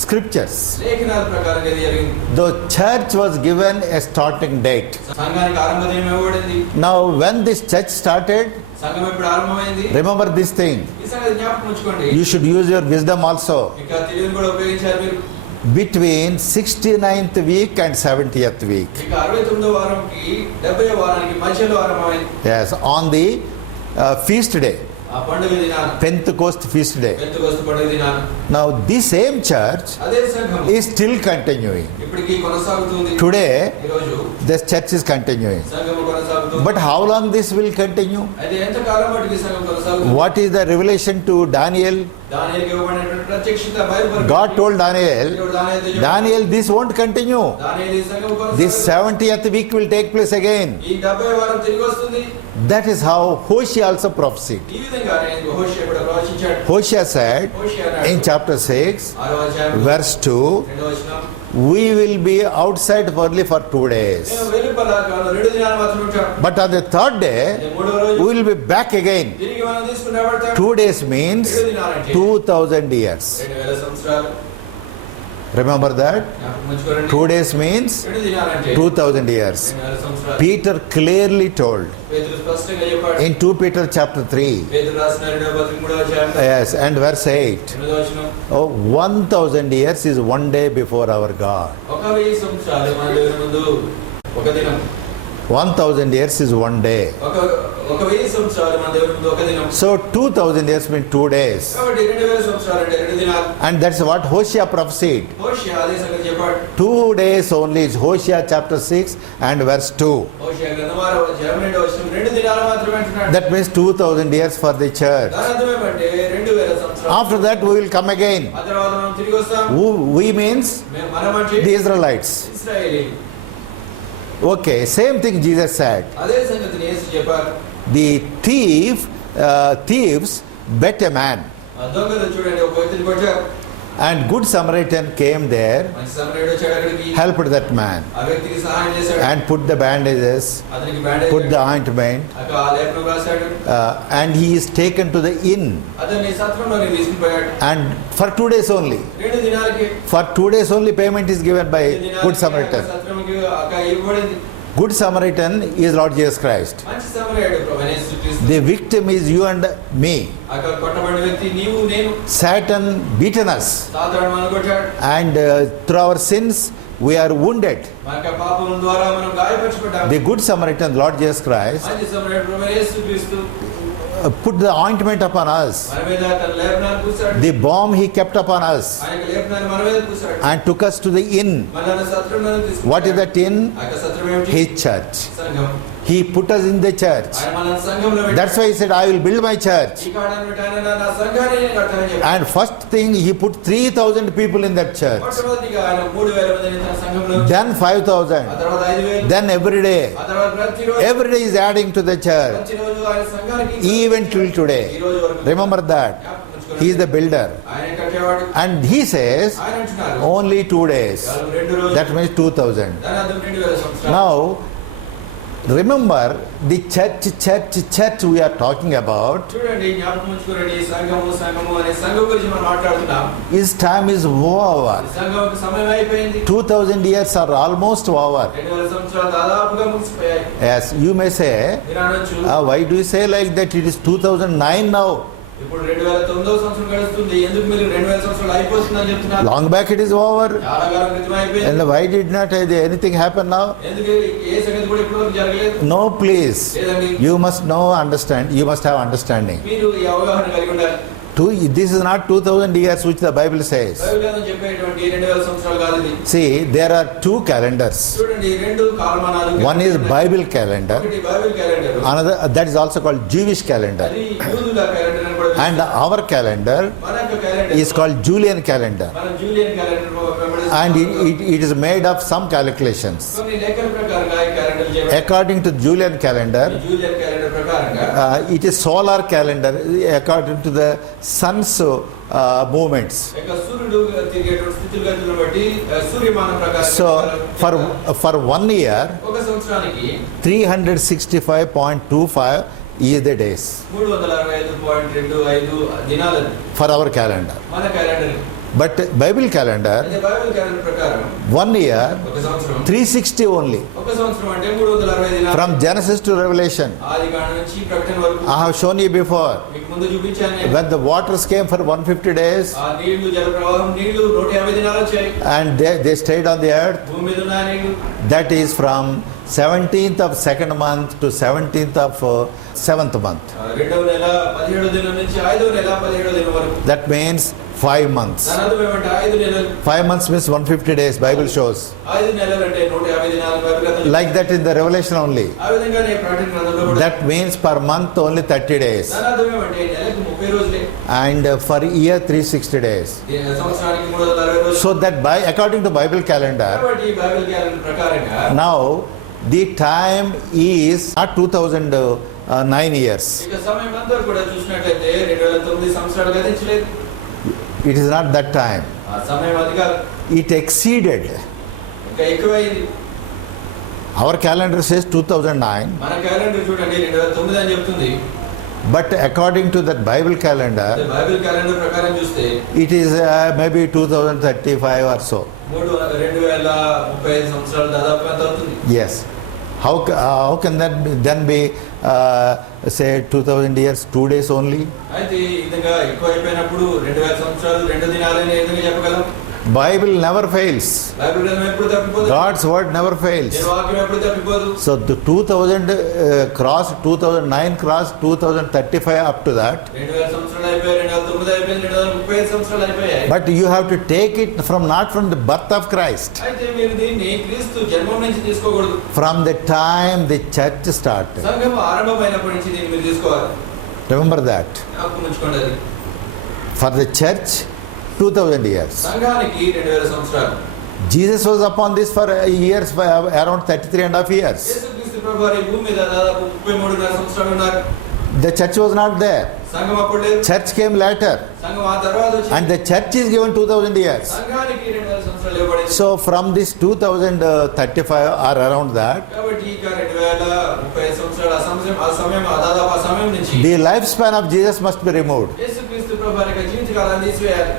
scriptures. లేఖనాల ప్రకారం ఇది జరిగింది. The church was given a starting date. సంఘానికి ఆరంభ దినం ఇవ్వబడింది. Now, when this church started, సంఘం ఎప్పుడు ఆరంభమైంది? remember this thing. ఈ సంగతి జ్ఞాపకం ఉంచుకోండి. You should use your wisdom also. ఇంకా తెలివిని కూడా ఉపయోగించాలి మీరు. Between 69th week and 70th week. ఇక 69వ వారంకి 70వ వారానికి మధ్యలో ఆరంభమైంది. Yes, on the feast day. ఆ పండుగ దినాన, Pentecost feast day. పెంతెకొస్తు పండుగ దినాన Now, this same church అదే సంఘం is still continuing. ఇప్పటికీ కొనసాగుతుంది. Today, ఈ రోజు this church is continuing. సంఘము కొనసాగుతుంది. But how long this will continue? అయితే ఎంత కాలం మటుకు ఈ సంఘం కొనసాగుతుంది? What is the revelation to Daniel? దానియేలుకి ఇవ్వబడినటువంటి ప్రత్యక్షత బయలుపరచబడింది. God told Daniel, దేవుడు దానియేలుతో చెప్పాడు, Daniel, this won't continue. దానియేలు ఈ సంఘం This కొనసాగుతుంది. 70th week will take place again. ఈ 70వ వారం తిరిగి వస్తుంది. That is how Hosea also prophesied. ఈ విధంగా నేను హోషేయ కూడా ప్రవచించాడు. Hosea said హోషేయ in అన్నాడు, chapter 6, 6వ అధ్యాయం verse 2, 2వ వచనం, we will be outside only for 2 days. నేను వెలుపల 2 దినాలు మాత్రం ఉంటాను. But on the third day, ఈ 3వ రోజు we will be back again. తిరిగి మనం తీసుకుని రాబడతాం. 2 days means 2 దినాలంటే 2000 years. 2000 సంవత్సరాలు. Remember that? జ్ఞాపకం ఉంచుకోండి. 2 days means 2 దినాలంటే 2000 years. 2000 సంవత్సరాలు. Peter clearly told పేతురు స్పష్టంగా చెప్పాడు. in 2 Peter chapter 3, పేతురు రాసిన 2వ పత్రిక 3వ అధ్యాయం yes, and verse 8, 8వ వచనం, 1000 years is one day before our God. 1000 సంవత్సరాలు మన దేవుని ముందు ఒక దినం. 1000 years is one day. ఒక 1000 సంవత్సరాలు మన దేవుని ముందు ఒక దినం. So 2000 years means 2 days. కాబట్టి 2000 సంవత్సరాలు అంటే 2 దినాలు. And that's what Hosea prophesied. హోషేయ అదే సంగతి చెప్పాడు. 2 days only is Hosea chapter 6 and verse 2. హోషేయ గ్రంథం 6వ అధ్యాయం 2వ వచనం, 2 దినాలు మాత్రమే అంటున్నాడు. That means 2000 years for the church. దాని అర్థం ఏమంటే 2000 సంవత్సరాలు. After that we will come again. ఆ తర్వాత మనం తిరిగి వస్తాం. Who we means మనం అంటే the Israelites. ఇశ్రాయేలీయులు. Okay, same thing Jesus said. అదే సంగతిని యేసు చెప్పారు. The thieves bet a man, ఆ దొంగలు చూడండి ఒక వ్యక్తిని కొట్టారు. and good Samaritan came there, మంచి సమరయుడు వచ్చాడు అక్కడికి. helped that man, ఆ వ్యక్తికి సహాయం చేశాడు. and put the bandages, అతనికి బ్యాండేజ్ put the ointment, ఆ లేపనం రాశాడు. and he is taken to the inn. అతన్ని సత్రంలోకి తీసుకుని పోయాడు. And for 2 days only, 2 దినాలకి for 2 days only payment is given by Good Samaritan. సత్రంకి ఇవ్వబడింది. Good Samaritan is Lord Jesus Christ. మంచి సమరయుడు ప్రభువైన యేసుక్రీస్తు. The victim is you and me. అక్కడ కొట్టబడిన వ్యక్తి నీవు నేను. Satan beaten us, సాతాను మనల్ని కొట్టాడు. and through our sins we are wounded. మన యొక్క పాపం ద్వారా మనం గాయపరచబడ్డాము. The Good Samaritan, Lord Jesus Christ, మంచి సమరయుడు ప్రభువైన యేసుక్రీస్తు put the ointment upon us. మన మీద తన లేపనాన్ని పూశాడు. The balm he kept upon us ఆయన యొక్క లేపనాన్ని మన మీద పూశాడు. and took us to the inn. మనల్ని సత్రంలోకి తీసుకుని What is that inn? ఆ యొక్క సత్రం ఏమిటి? His church. సంఘం. He put us in the church. ఆయన మనల్ని సంఘంలో పెట్టాడు. That's why he said, I will build my church. ఈ కారణం బట్టి ఆయన నా సంఘాన్ని నేను కడతానని చెప్పాడు. And first thing, he put 3,000 people in that church. మొట్టమొదటిగా ఆయన 3000 మందిని తన సంఘంలో ఉంచాడు. Then 5,000. ఆ తర్వాత 5000. Then every day. ఆ తర్వాత ప్రతిరోజు Every day is adding to the church. ప్రతిరోజు ఆయన సంఘానికి Even till today. ఈ రోజు వరకు Remember that. జ్ఞాపకం ఉంచుకోండి. He is the builder. ఆయన కట్టేవాడు. And he says, ఆయన అంటున్నారు only 2 days. కేవలం 2 రోజులు. That means 2,000. దాని అర్థం 2000 సంవత్సరాలు. Now, Remember the church we are talking about. చూడండి, జ్ఞాపకం ఉంచుకోండి, సంఘము అనే సంఘం గురించి మనం మాట్లాడుతున్నాం. His time is over. సంఘం సమయం అయిపోయింది. 2000 years are almost over. 2000 సంవత్సరాలు దాదాపుగా ముగిసిపోయాయి. Yes, you may say, మీరు అనొచ్చు, why do you say like that? It is 2009 now. ఇప్పుడు 2009వ సంవత్సరం గడుస్తుంది, ఎందుకు మీరు 2000 సంవత్సరాలు అయిపోతుందని చెప్తున్నారు? Long back it is over. చాలా కాలం క్రితం అయిపోయింది. And why did not anything happen now? ఎందుకు ఏ సంగతి కూడా ఇప్పటివరకు జరగలేదు? No, please. లేదండి, You must know, understand. You must have understanding. మీరు ఈ అవగాహన కలిగి ఉండాలి. This is not 2000 years which the Bible says. Bible గ్రంథం చెప్పేటువంటి 2000 సంవత్సరాలు కాదు ఇది. See, there are two calendars. చూడండి, రెండు కాలమానాలు. One is Bible calendar. ఒకటి Bible calendar. Another that is also called Jewish calendar. అది యూదుల క్యాలెండర్ అని కూడా And our calendar మన యొక్క calendar is called Julian calendar. మన జూలియన్ క్యాలెండర్ వెంబడిస్తున్నాం. And it is made of some calculations. కొన్ని లెక్కల ప్రకారంగా ఈ క్యాలెండర్ చేయబడింది. According to Julian calendar, ఈ జూలియన్ క్యాలెండర్ ప్రకారంగా it is solar calendar according to the sun's movements. ఇక సూర్యుడు తిరిగేటువంటి స్థితిగతులను బట్టి సూర్యమానం So ప్రకారం for 1 year, ఒక సంవత్సరానికి 365.25 is the days 365.25 దినాలు for our calendar. మన క్యాలెండర్. But Bible calendar, అదే బైబిల్ క్యాలెండర్ ప్రకారం 1 year, ఒక సంవత్సరం 360 only. ఒక సంవత్సరం అంటే 360 దినాలు. From Genesis to Revelation. ఆదికాండం నుంచి ప్రకటన వరకు I have shown you before. మీకు ముందు చూపించాను నేను. When the waters came for 150 days ఆ నీళ్లు, జల ప్రవాహం నీళ్లు 150 దినాలు వచ్చాయి. and they stayed on the earth, భూమి మీద ఉన్న నీళ్లు that is from 17th of second month to 17th of seventh month. రెండవ నెల 17వ దినం నుంచి 5వ నెల 17వ దినం వరకు. That means 5 months. దాని అర్థం ఏమంటే 5 నెలలు. 5 months means 150 days, Bible shows. 5 నెలలు అంటే 150 దినాలు బైబిల్ గ్రంథం. Like that in the Revelation only. ఆ విధంగానే ప్రకటన గ్రంథంలో కూడా. That means per month only 30 days. దాని అర్థం ఏమంటే నెలకు 30 రోజులే. And for year 360 days. సంవత్సరానికి 360 రోజులు. So that according to Bible calendar, కాబట్టి ఈ బైబిల్ క్యాలెండర్ ప్రకారంగా now the time is not 2009 years. ఇక సమయం అంతా కూడా చూసినట్లయితే 2009 సంవత్సరాలు గతించలేదు. It is not that time. ఆ సమయం అది కాదు, It exceeded. ఇంకా ఎక్కువైంది. Our calendar says 2009, మన క్యాలెండర్ చూడండి 2009 అని చెప్తుంది. but according to that Bible calendar, అదే బైబిల్ క్యాలెండర్ ప్రకారం చూస్తే it is maybe 2035 or so. 2035 సంవత్సరాలు దాదాపు ఎంత అవుతుంది? Yes. How can that then be say 2000 years 2 days only? అయితే ఈ విధంగా ఎక్కువ అయిపోయినప్పుడు 2000 సంవత్సరాలు 2 దినాలని ఏ విధంగా చెప్పగలం? Bible never fails. బైబిల్ గ్రంథం ఎప్పుడు తప్పిపోదు. God's word never fails. దేవుని వాక్యం ఎప్పుడు తప్పిపోదు. So the 2000 crossed 2009 crossed 2035 up to that. 2000 సంవత్సరాలు అయిపోయాయి, 2009 అయిపోయింది, 2035 సంవత్సరాలు అయిపోయాయి. But you have to take it not from the birth of Christ. అయితే మీరు దీన్ని క్రీస్తు జన్మం నుంచి తీసుకోకూడదు. From the time the church started. సంఘం ఆరంభమైనప్పటి నుంచి దీన్ని మీరు తీసుకోవాలి. Remember that. జ్ఞాపకం ఉంచుకోండి అది. For the church, 2000 years. సంఘానికి 2000 సంవత్సరాలు. Jesus was upon this for years, around 33 and a half years. యేసుక్రీస్తు ప్రభువారు ఈ భూమి మీద దాదాపు 33.5 సంవత్సరాలు ఉన్నారు. The church was not there. సంఘం అప్పుడు లేదు. Church came later. సంఘం ఆ తర్వాత వచ్చింది. And the church is given 2000 years. సంఘానికి 2000 సంవత్సరాలు ఇవ్వబడింది. So from this 2035 or around that, కాబట్టి ఇక 2035 సంవత్సరాలు ఆ సమయం నుంచి the lifespan of Jesus must be removed. యేసుక్రీస్తు ప్రభువారి యొక్క జీవితకాలాన్ని తీసివేయాలి.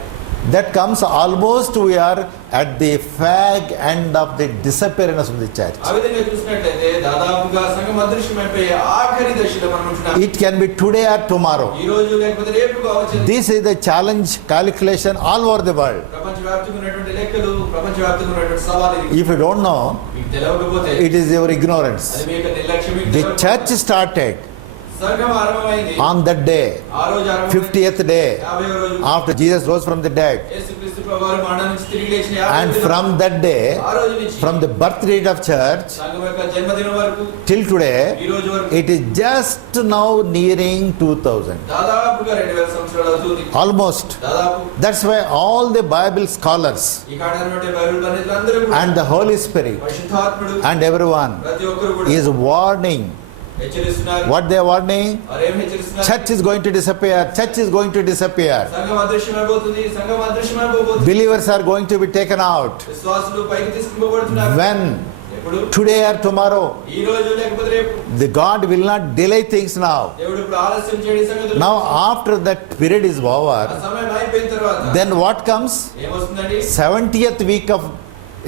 That comes almost we are at the fag end of the disappearance of the church. ఆ విధంగా చూసినట్లయితే దాదాపుగా సంఘం అదృశ్యమైపోయే ఆఖరి దశలో మనం ఉంటున్నాం. It can be today or tomorrow. ఈ రోజు లేకపోతే రేపు కావచ్చు. This is the challenge calculation all over the world. ప్రపంచవ్యాప్తంగా ఉన్నటువంటి లెక్కలు, ప్రపంచవ్యాప్తంగా ఉన్నటువంటి సవాలు ఇది. If you don't know, మీకు తెలియకపోతే it is your ignorance. అది మీ యొక్క నిర్లక్ష్యం. మీకు The తెలియకపోతే church started సంఘం ఆరంభమైంది on that day, ఆ రోజు 50th day, 50వ రోజు after Jesus rose from the dead. యేసుక్రీస్తు ప్రభువారు మరణం నుంచి తిరిగి లేచిన 50వ And దినం. from that day, ఆ రోజు నుంచి from the birth date of church సంఘం యొక్క జన్మదినం వరకు till today, ఈ రోజు వరకు it is just now nearing 2000. దాదాపుగా 2000 సంవత్సరాలు అవుతుంది. Almost. దాదాపు That's why all the Bible scholars ఈ కాడనటువంటి బైబిల్ పండితులందరూ కూడా and the Holy Spirit పరిశుద్ధాత్ముడు and everyone ప్రతి ఒక్కరు కూడా is warning. హెచ్చరిస్తున్నారు. What they are warning? వారేం హెచ్చరిస్తున్నారు? Church is going to disappear. Church is going to disappear. సంఘం అదృశ్యమైపోతుంది, సంఘం అదృశ్యమైపోతుంది. Believers are going to be taken out. విశ్వాసులు పైకి తీసుకుపోబడుతున్నారు. When? ఎప్పుడు today or tomorrow. ఈ రోజు లేకపోతే రేపు. The God will not delay things now. దేవుడు ఇప్పుడు ఆలస్యం చేయని సంగతులు. Now after that period is ఆ over, సమయం అయిపోయిన తర్వాత then what comes? ఏమొస్తుందండి? 70th week of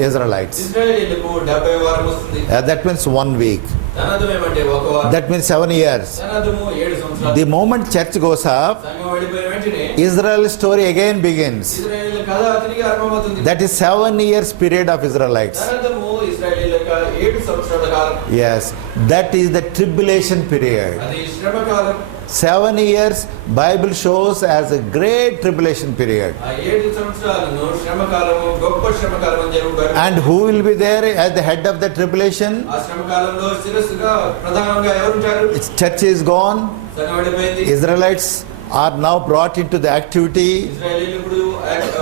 Israelites. ఇశ్రాయేలీయులకు 70వ వారం వస్తుంది. That means 1 week. దాని అర్థం ఏమంటే ఒక వారం. That means 7 years. దాని అర్థము 7 సంవత్సరాలు. The moment church goes up, సంఘం వెళ్ళిపోయిన వెంటనే Israel's story again begins. ఇశ్రాయేలీయుల కథ తిరిగి ఆరంభమవుతుంది. That is 7 years period of Israelites. దాని అర్థము ఇశ్రాయేలీయుల యొక్క 7 సంవత్సరాల కాలం. Yes, that is the tribulation period. అది శ్రమ కాలం. 7 years Bible shows as a great tribulation period. ఆ 7 సంవత్సరాలను శ్రమ కాలము, గొప్ప శ్రమ కాలం అని చెప్పబడింది. And who will be there at the head of the tribulation? ఆ శ్రమ కాలంలో శిరస్సుగా ప్రధానంగా ఎవరు ఉంటారు? Its church is gone. సంఘం వెళ్ళిపోయింది. Israelites are now brought into the activity ఇశ్రాయేలీయులు ఇప్పుడు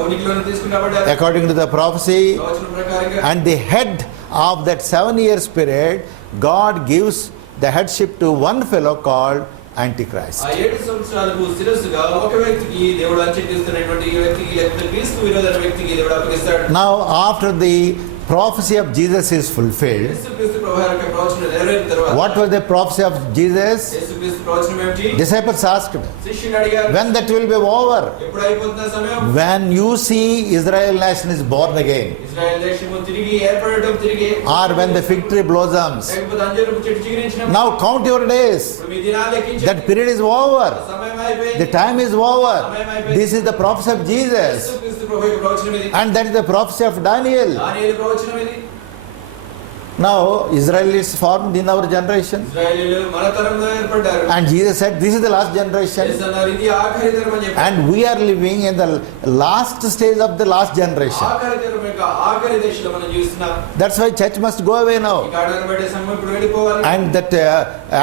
ఉనికిలోకి తీసుకురాబడ్డారు. according to the prophecy. ప్రవచనం ప్రకారంగా. And the head of that 7 years period, God gives the headship to one fellow called Antichrist. ఆ 7 సంవత్సరాలకు శిరస్సుగా ఒక వ్యక్తికి దేవుడు అంచెకిస్తున్నటువంటి ఈ వ్యక్తికి, లేకపోతే క్రీస్తు విరోధన వ్యక్తికి దేవుడు అప్పగిస్తాడు. Now after the prophecy of Jesus is fulfilled, యేసుక్రీస్తు ప్రభువు యొక్క ప్రవచనం నెరవేరిన తర్వాత what was the prophecy of Jesus? యేసుక్రీస్తు ప్రవచనం ఏమిటి? Disciples asked, శిష్యులు అడిగారు, when that will be over? ఎప్పుడు అయిపోతున్న సమయం? When you see Israel nation is born again, Israel దేశము తిరిగి ఏర్పడటం, తిరిగి or when the fig tree blossoms. లేకపోతే అంజూరపు చెట్టు చిగురించినప్పుడు. Now count your days. ఇప్పుడు మీ దినాలు లెక్కించండి. That period is over. సమయం అయిపోయింది. The time is over. This is the prophecy of Jesus. యేసుక్రీస్తు ప్రభువు యొక్క ప్రవచనం ఇది. And that is the prophecy of Daniel. దానియేలు ప్రవచనం ఇది. Now Israel is formed in our generation. ఇశ్రాయేలీయులు మన తరంలో ఏర్పడ్డారు. And Jesus said, this is the last generation. యేసు అన్నారు, ఇది ఆఖరి తరం అని చెప్పారు. And we are living in the last stage of the last generation. ఆఖరి తరం యొక్క ఆఖరి దశలో మనం జీవిస్తున్నాం. That's why church must go away now. ఈ కారణాన్ని బట్టి సంఘం ఇప్పుడు వెళ్ళిపోవాలి. And that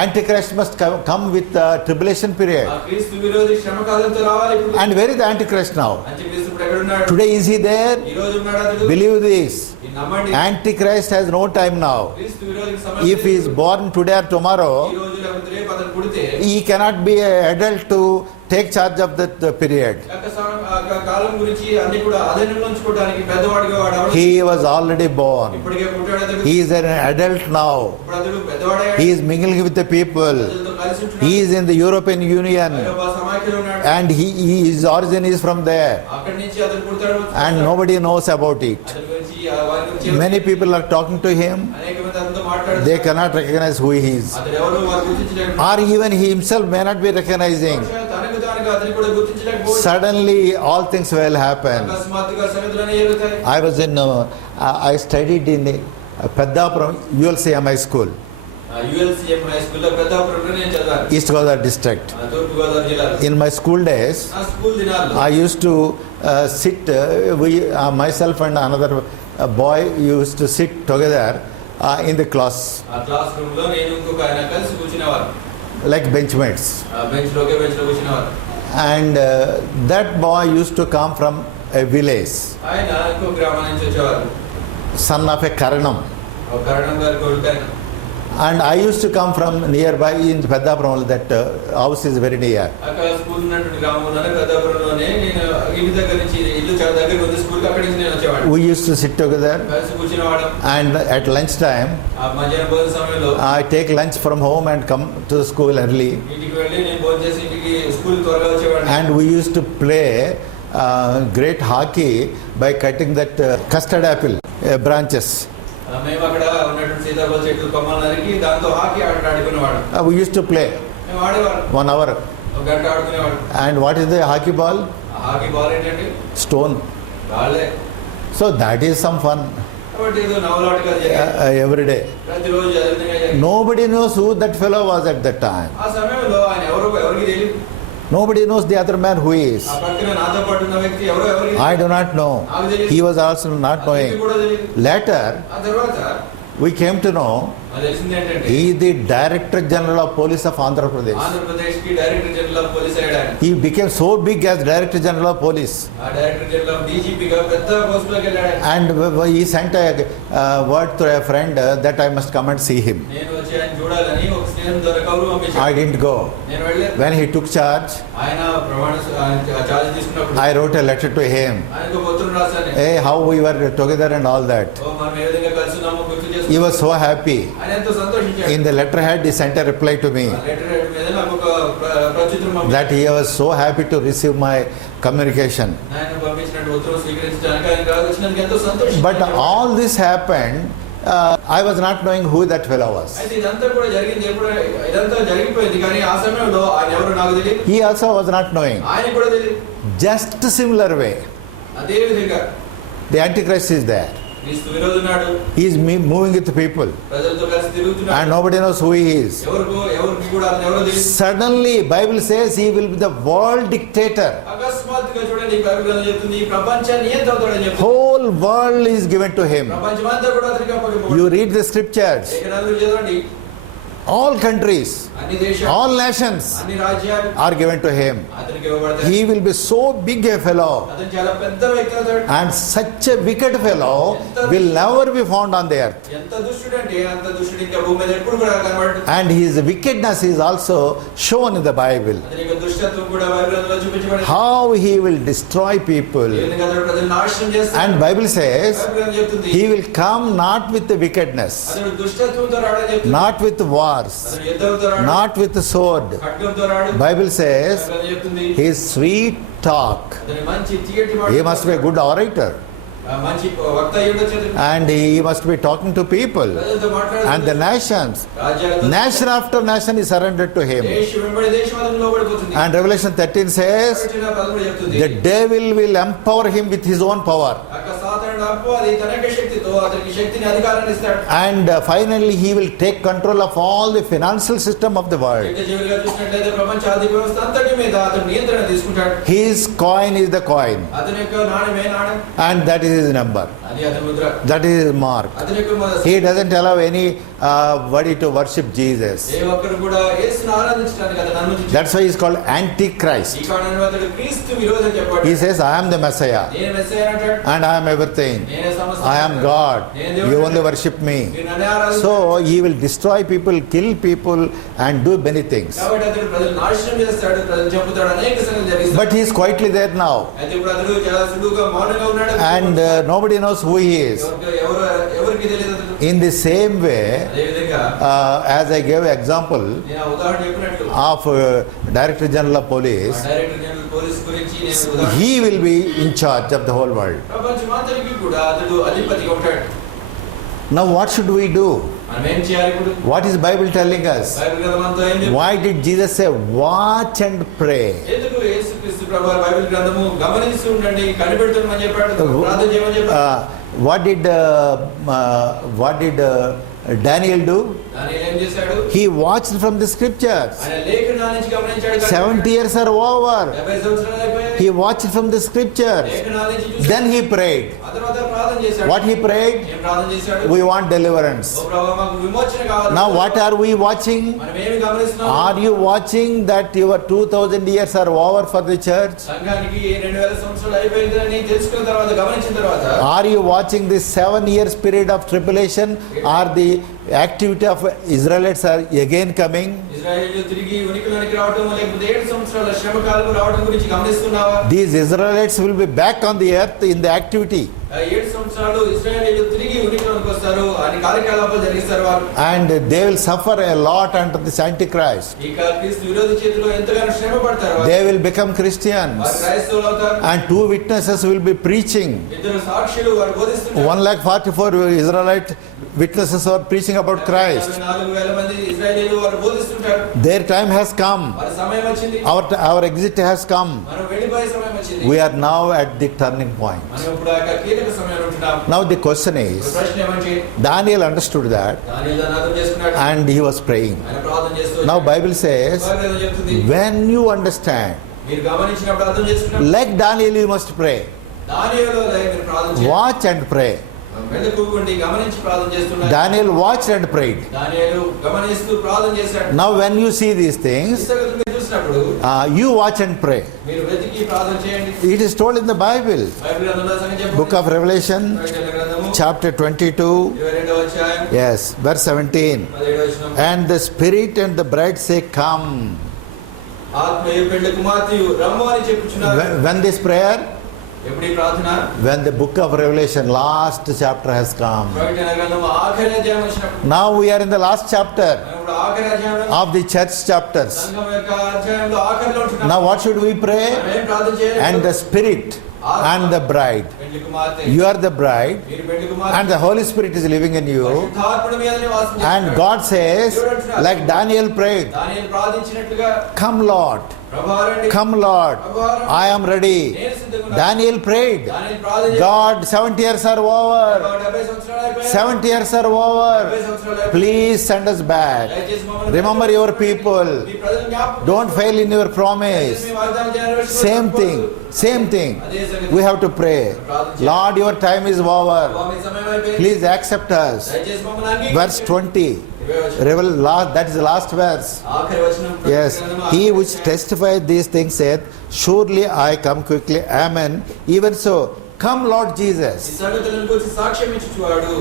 Antichrist must come with tribulation period. ఆ క్రీస్తు విరోధి శ్రమ కాలంతో రావాలి ఇప్పుడు. And where is the Antichrist now? అంత్యక్రీస్తు ఇప్పుడు ఎక్కడ ఉన్నాడు? Today is he there? ఈ రోజు ఉన్నాడు అతడు. Believe this. ఇది నమ్మండి. Antichrist has no time now. క్రీస్తు విరోధికి సమయం If he is born today or tomorrow, ఈ రోజు లేకపోతే రేపు అతను పుడితే he cannot be an adult to take charge of that period. ఆ కాలం గురించి అన్ని కూడా అధీనంలో ఉంచుకోవడానికి పెద్దవాడిగా వాడు. He was already born. ఇప్పటికే పుట్టాడు అతడు. He is an adult now. ఇప్పుడు అతడు పెద్దవాడయ్యాడు. He is mingling with the people. ప్రజలతో కలిసి ఉంటున్నాడు. He is in the European Union. ఐరోపా సమాఖ్యలో ఉన్నాడు. And his origin is from there. అక్కడి నుంచి అతను పుడతాడు. And nobody knows about it. అతని గురించి వారి గురించి Many people are talking to him. అనేక మంది అతనితో మాట్లాడుతారు. They cannot recognize who he is. అతడు ఎవరో వారు గుర్తించలేరు. Or even he himself may not be recognizing. తనకు తానుగా అతను కూడా గుర్తించలేకపోవచ్చు. Suddenly all things will happen. అకస్మాత్తుగా సంగతులన్నీ జరుగుతాయి. I studied in Peddapuram ULCM High School, ULCM high స్కూల్లో పెద్దాపురంలో నేను చదివాను. East Godavari district. తూర్పు గోదావరి జిల్లాలో. In my school days, నా స్కూల్ దినాల్లో I used to sit, myself and another boy used to sit together in the class ఆ class room లో నేను ఇంకొక ఆయన కలిసి కూర్చునేవారు. like benchmates. బెంచ్ లో కూర్చునేవారు. And that boy used to come from a village, ఆయన ఇంకో గ్రామం నుంచి వచ్చేవారు. son of a Karanam. ఒక కరణం గారి కొడుకు ఆయన. And I used to come from nearby in Peddapuram, that house is very near. అక్కడ స్కూల్ ఉన్నటువంటి గ్రామంలోనే పెద్దాపురంలోనే నేను ఇంటి దగ్గర నుంచి ఇల్లు చాలా దగ్గర ఉంది స్కూల్ కి, అక్కడి నుంచి నేను వచ్చేవాడు. We used to sit together, కలిసి కూర్చునేవాడు. and at lunchtime ఆ మధ్యాహ్నం భోజన సమయంలో I take lunch from home and come to the school early. ఇంటికి వెళ్ళి నేను భోజనం చేసి ఇంటికి స్కూల్ త్వరగా వచ్చేవాడు. And we used to play great hockey by cutting that custard apple branches. మేము అక్కడ ఉన్నటువంటి సీతాఫల చెట్లు కొమ్మలు నరికి దాంతో హాకీ ఆట ఆడుకునేవాడు. We used to play మేము ఆడేవాడు. 1 hour. ఒక గంట ఆడుకునేవాడు. And what is the hockey ball? ఆ హాకీ బాల్ ఏంటంటే Stone. రాళ్ళే. So that is some fun కాబట్టి ఏదో నవలాటగా జరిగాయి every day. ప్రతిరోజు అదే విధంగా జరిగాయి. Nobody knows who that fellow was at that time. ఆ సమయంలో ఆయన ఎవరికి తెలియదు. Nobody knows the other man who is. ఆ పక్కన నాతో పాటు ఉన్న వ్యక్తి ఎవరికి I do not know. నాకు తెలియదు. He was also not knowing. అతనికి కూడా తెలియదు. Later, ఆ తర్వాత we came to know నాకు తెలిసింది ఏంటంటే he is the Director General of Police of Andhra Pradesh. Andhra Pradesh కి డైరెక్టర్ జనరల్ ఆఫ్ పోలీస్ అయ్యాడు ఆయన. He became so big as Director General of Police. ఆ డైరెక్టర్ జనరల్ ఆఫ్ డీజీపీగా పెద్ద పోస్టులోకి వెళ్ళాడు ఆయన. And he sent a word to a friend that I must come and see him. నేను వచ్చి ఆయన చూడాలని ఒక స్నేహితుడి ద్వారా కబురు పంపించాను. I didn't go. నేను వెళ్ళలేదు. When he took charge, ఆయన ఛార్జ్ తీసుకున్నప్పుడు I wrote a letter to him. ఆయనకు ఒక ఉత్తరం రాశాను. Hey, how we were together and all that. ఓ మనం ఏ విధంగా కలిసి ఉన్నామో గుర్తు చేసుకున్నాను. He was so happy. ఆయన ఎంతో సంతోషించాడు. In the letterhead, he sent a reply to me ఆ లెటర్ హెడ్ మీద నాకు ఒక ప్రత్యుత్తరం పంపించాడు. that he was so happy to receive my communication. ఆయన పంపించినట్టు ఉత్తరం స్వీకరించడానికి ఆయన వచ్చినందుకు ఎంతో సంతోషం. But all this happened, I was not knowing who that fellow was. అయితే ఇదంతా కూడా జరిగింది ఎప్పుడు, ఇదంతా జరిగిపోయింది కానీ ఆ సమయంలో ఆయన ఎవరు నాకు తెలియదు. He also was not knowing. ఆయన కూడా తెలియదు. Just similar way, అదే విధంగా the Antichrist is there. క్రీస్తు విరోధున్నాడు. He is moving with the people ప్రజలతో కలిసి తిరుగుతున్నాడు. and nobody knows who he is. ఎవరికి కూడా అతను ఎవరో తెలియదు. Suddenly, Bible says he will be the world dictator. అకస్మాత్తుగా చూడండి ఈ బైబిల్ గ్రంథం చెప్తుంది ఈ ప్రపంచాన్ని నియంత అవుతాడని చెప్తుంది. Whole world is given to him. ప్రపంచమంతా కూడా అతనికి అప్పగింపబడింది. You read the scriptures. లేఖనాలు చదవండి. All countries, అన్ని దేశాలు, all nations అన్ని రాజ్యాలు are given to him. అతనికి ఇవ్వబడతాయి. He will be so big a fellow, అతను చాలా పెద్ద వ్యక్తి అవుతాడు. and such a wicked fellow will never be found on the earth. ఎంత దుష్టుడంటే అంత దుష్టుడు ఇంకా భూమి మీద ఎప్పుడు కూడా కనబడడు. And his wickedness is also shown in the Bible. అతని యొక్క దుష్టత్వం కూడా బైబిల్ గ్రంథంలో చూపించబడింది. How he will destroy people. ఏ విధంగా అతడు ప్రజలను నాశనం చేస్తాడు. And Bible says బైబిల్ గ్రంథం చెప్తుంది he will come not with the wickedness, అతడు దుష్టత్వంతో రాడని చెప్తుంది. not with wars, అతడు యుద్ధంతో రాడు. not with the sword. ఖడ్గంతో రాడు. Bible says బైబిల్ గ్రంథం చెప్తుంది his sweet talk. అతని మంచి తీయటి He must be a good orator. మంచి వక్త అయి ఉండొచ్చు. And he must be talking to people. ప్రజలతో మాట్లాడుతూ And the nations, రాజ్యాలతో nation after nation is surrendered to him. దేశం వెంబడి దేశం అతనికి లోబడిపోతుంది. And Revelation 13 says ప్రకటన 13 చెప్తుంది the devil will empower him with his own power. అక్క సాతానుడు అపవాది తన యొక్క శక్తితో అతనికి శక్తిని అధికారాన్ని ఇస్తాడు. And finally he will take control of all the financial system of the world. చిట్ట చివరిగా చూసినట్లయితే ప్రపంచ ఆర్థిక వ్యవస్థ అంతటి మీద అతను నియంత్రణ తీసుకుంటాడు. His coin is the coin. అతని యొక్క నాణ్యమే నాణ్యం. And that is his number. అది అతని Mudra. That is his mark. అతని యొక్క He doesn't allow anybody to worship Jesus. ఏ ఒక్కరు కూడా యేసును ఆరాధించడానికి అతను అనుమతించడు. That's why he's called Antichrist. ఈ కారణంగా అతడు క్రీస్తు విరోధం చెప్పాడు. He says, I am the Messiah నేను మెస్సయ్య అంటాడు. and I am everything. నేనే సమస్తం. I am God. You only worship me. మీరు నన్నే ఆరాధించండి. So he will destroy people, kill people, and do many things. కాబట్టి అతడు ప్రజలను నాశనం చేస్తాడు, ప్రజలను చంపుతాడు, అనేక సంగతులు జరిగిస్తాడు. But he is quietly there now, అయితే ఇప్పుడు అతడు చాలా సులువుగా మౌనంగా ఉన్నాడు. and nobody knows who he is. ఎవరికి తెలియదు అతడు. In the same way, అదే విధంగా as I gave example నేను ఆ ఉదాహరణ చెప్పినట్లు of Director General of Police, director general police గురించి నేను ఉదాహరణ he will be in charge of the whole world. ప్రపంచమంతటికి కూడా అతడు అధిపతిగా ఉంటాడు. Now what should we do? మనం ఏం చేయాలి ఇప్పుడు? What is Bible telling us? Bible గ్రంథమంతా ఏం చెప్తుంది? Why did Jesus say, watch and pray? ఎందుకు యేసుక్రీస్తు ప్రభువు బైబిల్ గ్రంథము గమనిస్తూ ఉండండి, కనిపెడుతుండమని చెప్పాడు, ప్రార్థన చేయమని చెప్పాడు. What did Daniel do? దానియేలు ఏం చేశాడు? He watched from the scriptures. ఆయన లేఖనాల నుంచి గమనించాడు. 70 years are over. 70 సంవత్సరాలు అయిపోయాయి. He watched from the scriptures. లేఖనాల నుంచి చూశాడు. Then he prayed. ఆ తర్వాత ప్రార్థన చేశాడు. What he prayed? ఏం ప్రార్థన చేశాడు? We want deliverance. ఓ ప్రభువా మాకు విమోచన కావాలి. Now what are we watching? మనం ఏమి గమనిస్తున్నాం? Are you watching that your 2000 years are over for the church? సంఘానికి 2000 సంవత్సరాలు అయిపోయిందని తెలుసుకున్న తర్వాత, గమనించిన తర్వాత, Are you watching this 7 years period of tribulation? Are the activity of Israelites are again coming? ఇశ్రాయేలీయులు తిరిగి ఉనికిలోనికి రావడం, లేకపోతే 7 సంవత్సరాల శ్రమకాలం రావడం గురించి గమనిస్తున్నావా? These Israelites will be back on the earth in the activity. 7 సంవత్సరాలు ఇశ్రాయేలీయులు తిరిగి ఉనికిలోనికి వస్తారు, అన్ని కార్యకలాపాలు జరిగిస్తారు వారు. And they will suffer a lot under this Antichrist. ఇక క్రీస్తు విరోధి చేతిలో ఎంతగానో శ్రమ పడతారు వారు. They will become Christians. వారు క్రైస్తవులు అవుతారు. And 2 witnesses will be preaching. 2 సాక్షులు వారు బోధిస్తుంటారు. 144 Israelite witnesses are preaching about Christ. 4,000 మంది ఇశ్రాయేలీయులు వారు బోధిస్తుంటారు. Their time has come. వారి సమయం వచ్చింది. Our exit has come. మనం వెళ్ళిపోయే సమయం వచ్చింది. We are now at the turning point. మనం ఇప్పుడు ఆ కీలక సమయంలో ఉంటున్నాం. Now the question ఇప్పుడు is, ప్రశ్న ఏమంటే, Daniel understood that దానియేలు దాన్ని అర్థం చేసుకున్నాడు. and he was praying. ఆయన ప్రార్థన చేస్తూ Now Bible says, బైబిల్ ఏదో చెప్తుంది, when you understand, మీరు గమనించినప్పుడు అర్థం చేసుకున్నప్పుడు like Daniel you must pray. దానియేలు మీరు ప్రార్థన చేయండి. Watch and pray. మెలకువగా గమనించి ప్రార్థన చేస్తున్నారు. Daniel watched and prayed. దానియేలు గమనిస్తూ ప్రార్థన చేశాడు. Now when you see these things, ఈ సంగతులు మీరు చూసినప్పుడు you watch and pray. మీరు వెతికి ప్రార్థన చేయండి. It is told in the Bible. Bible గ్రంథంలో సంగతి చెప్పండి. Book of Revelation, ప్రకటన గ్రంథము chapter 22, 22వ అధ్యాయం yes, verse 17. 17వ వచనం. And the Spirit and the bride say, come. ఆత్మయు పెండ్లి కుమార్తెయు రమ్ము అని చెప్పుచున్నారు. When this prayer? ఎప్పుడు ఈ ప్రార్థన? When the book of Revelation, last chapter has come. ప్రకటన గ్రంథం ఆఖరి అధ్యాయం వచ్చినప్పుడు. Now we are in the last chapter మనం ఇప్పుడు ఆఖరి అధ్యాయంలో of the church chapters. సంఘం యొక్క అధ్యాయంలో ఆఖరిలో ఉంటున్నాం. Now what should we pray? మనం ఏం ప్రార్థన చేయాలి? And the Spirit and the bride. పెండ్లి కుమార్తె. You are the bride మీరు పెండ్లి కుమార్తె. and the Holy Spirit is living in you. పరిశుద్ధాత్ముడు మీ అందరినీ వాసం And చేస్తున్నాడు. God says, like Daniel prayed, దానియేలు ప్రార్థించినట్లుగా, come Lord, ప్రభువా రండి. come Lord, I am ready. నేను సిద్ధంగా ఉన్నాను. Daniel prayed, దానియేలు ప్రార్థన చేశాడు. God, 70 years are over. 70 సంవత్సరాలు అయిపోయాయి. 70 years are over. 70 సంవత్సరాలు అయిపోయాయి. Please send us back. దయచేసి మమ్మల్ని Remember your people. మీ ప్రజలను జ్ఞాపకం Don't fail in your promise. మీ వాగ్దానం చేయని Same thing, same thing. అదే సంగతి. We have to pray. Lord, your time is over. ప్రభువా, మీ సమయం అయిపోయింది. Please accept us. దయచేసి మమ్మల్ని అంగీకరించండి. Verse 20. That is the last verse. ఆఖరి వచనం. Yes. ప్రకటన He గ్రంథం which testified these things saith, surely I come quickly. Amen. Even so, come Lord ఈ Jesus. సంగతులను గురించి సాక్ష్యం ఇచ్చుచువాడు.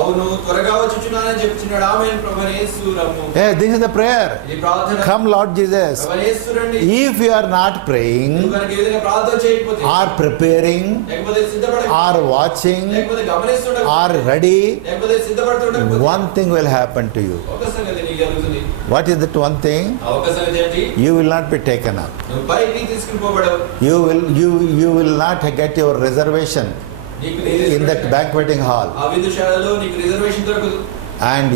అవును, త్వరగా వచ్చుచున్నానని చెప్తున్నాడు. ఆమేన్. ప్రభువా యేసు రమ్ము. Yes, this is the prayer. ఇది ప్రార్థన. Come Lord Jesus. ప్రభువా యేసు రండి. If you are not praying, నువ్వు కనుక ఈ విధంగా ప్రార్థన చేయకపోతే, or preparing, లేకపోతే సిద్ధపడకపోతే, or watching, లేకపోతే గమనిస్తుండకపోతే, or ready, లేకపోతే సిద్ధపడుతుండకపోతే, one thing will happen to you. ఒక సంగతి నీకు జరుగుతుంది. What is that one thing? ఆ ఒక సంగతి ఏంటి? You will not be taken up. నువ్వు పైకి తీసుకుని పోబడవు. You will not get your reservation నీకు in that banqueting hall. ఆ విందుశాలలో నీకు రిజర్వేషన్ దొరకదు. And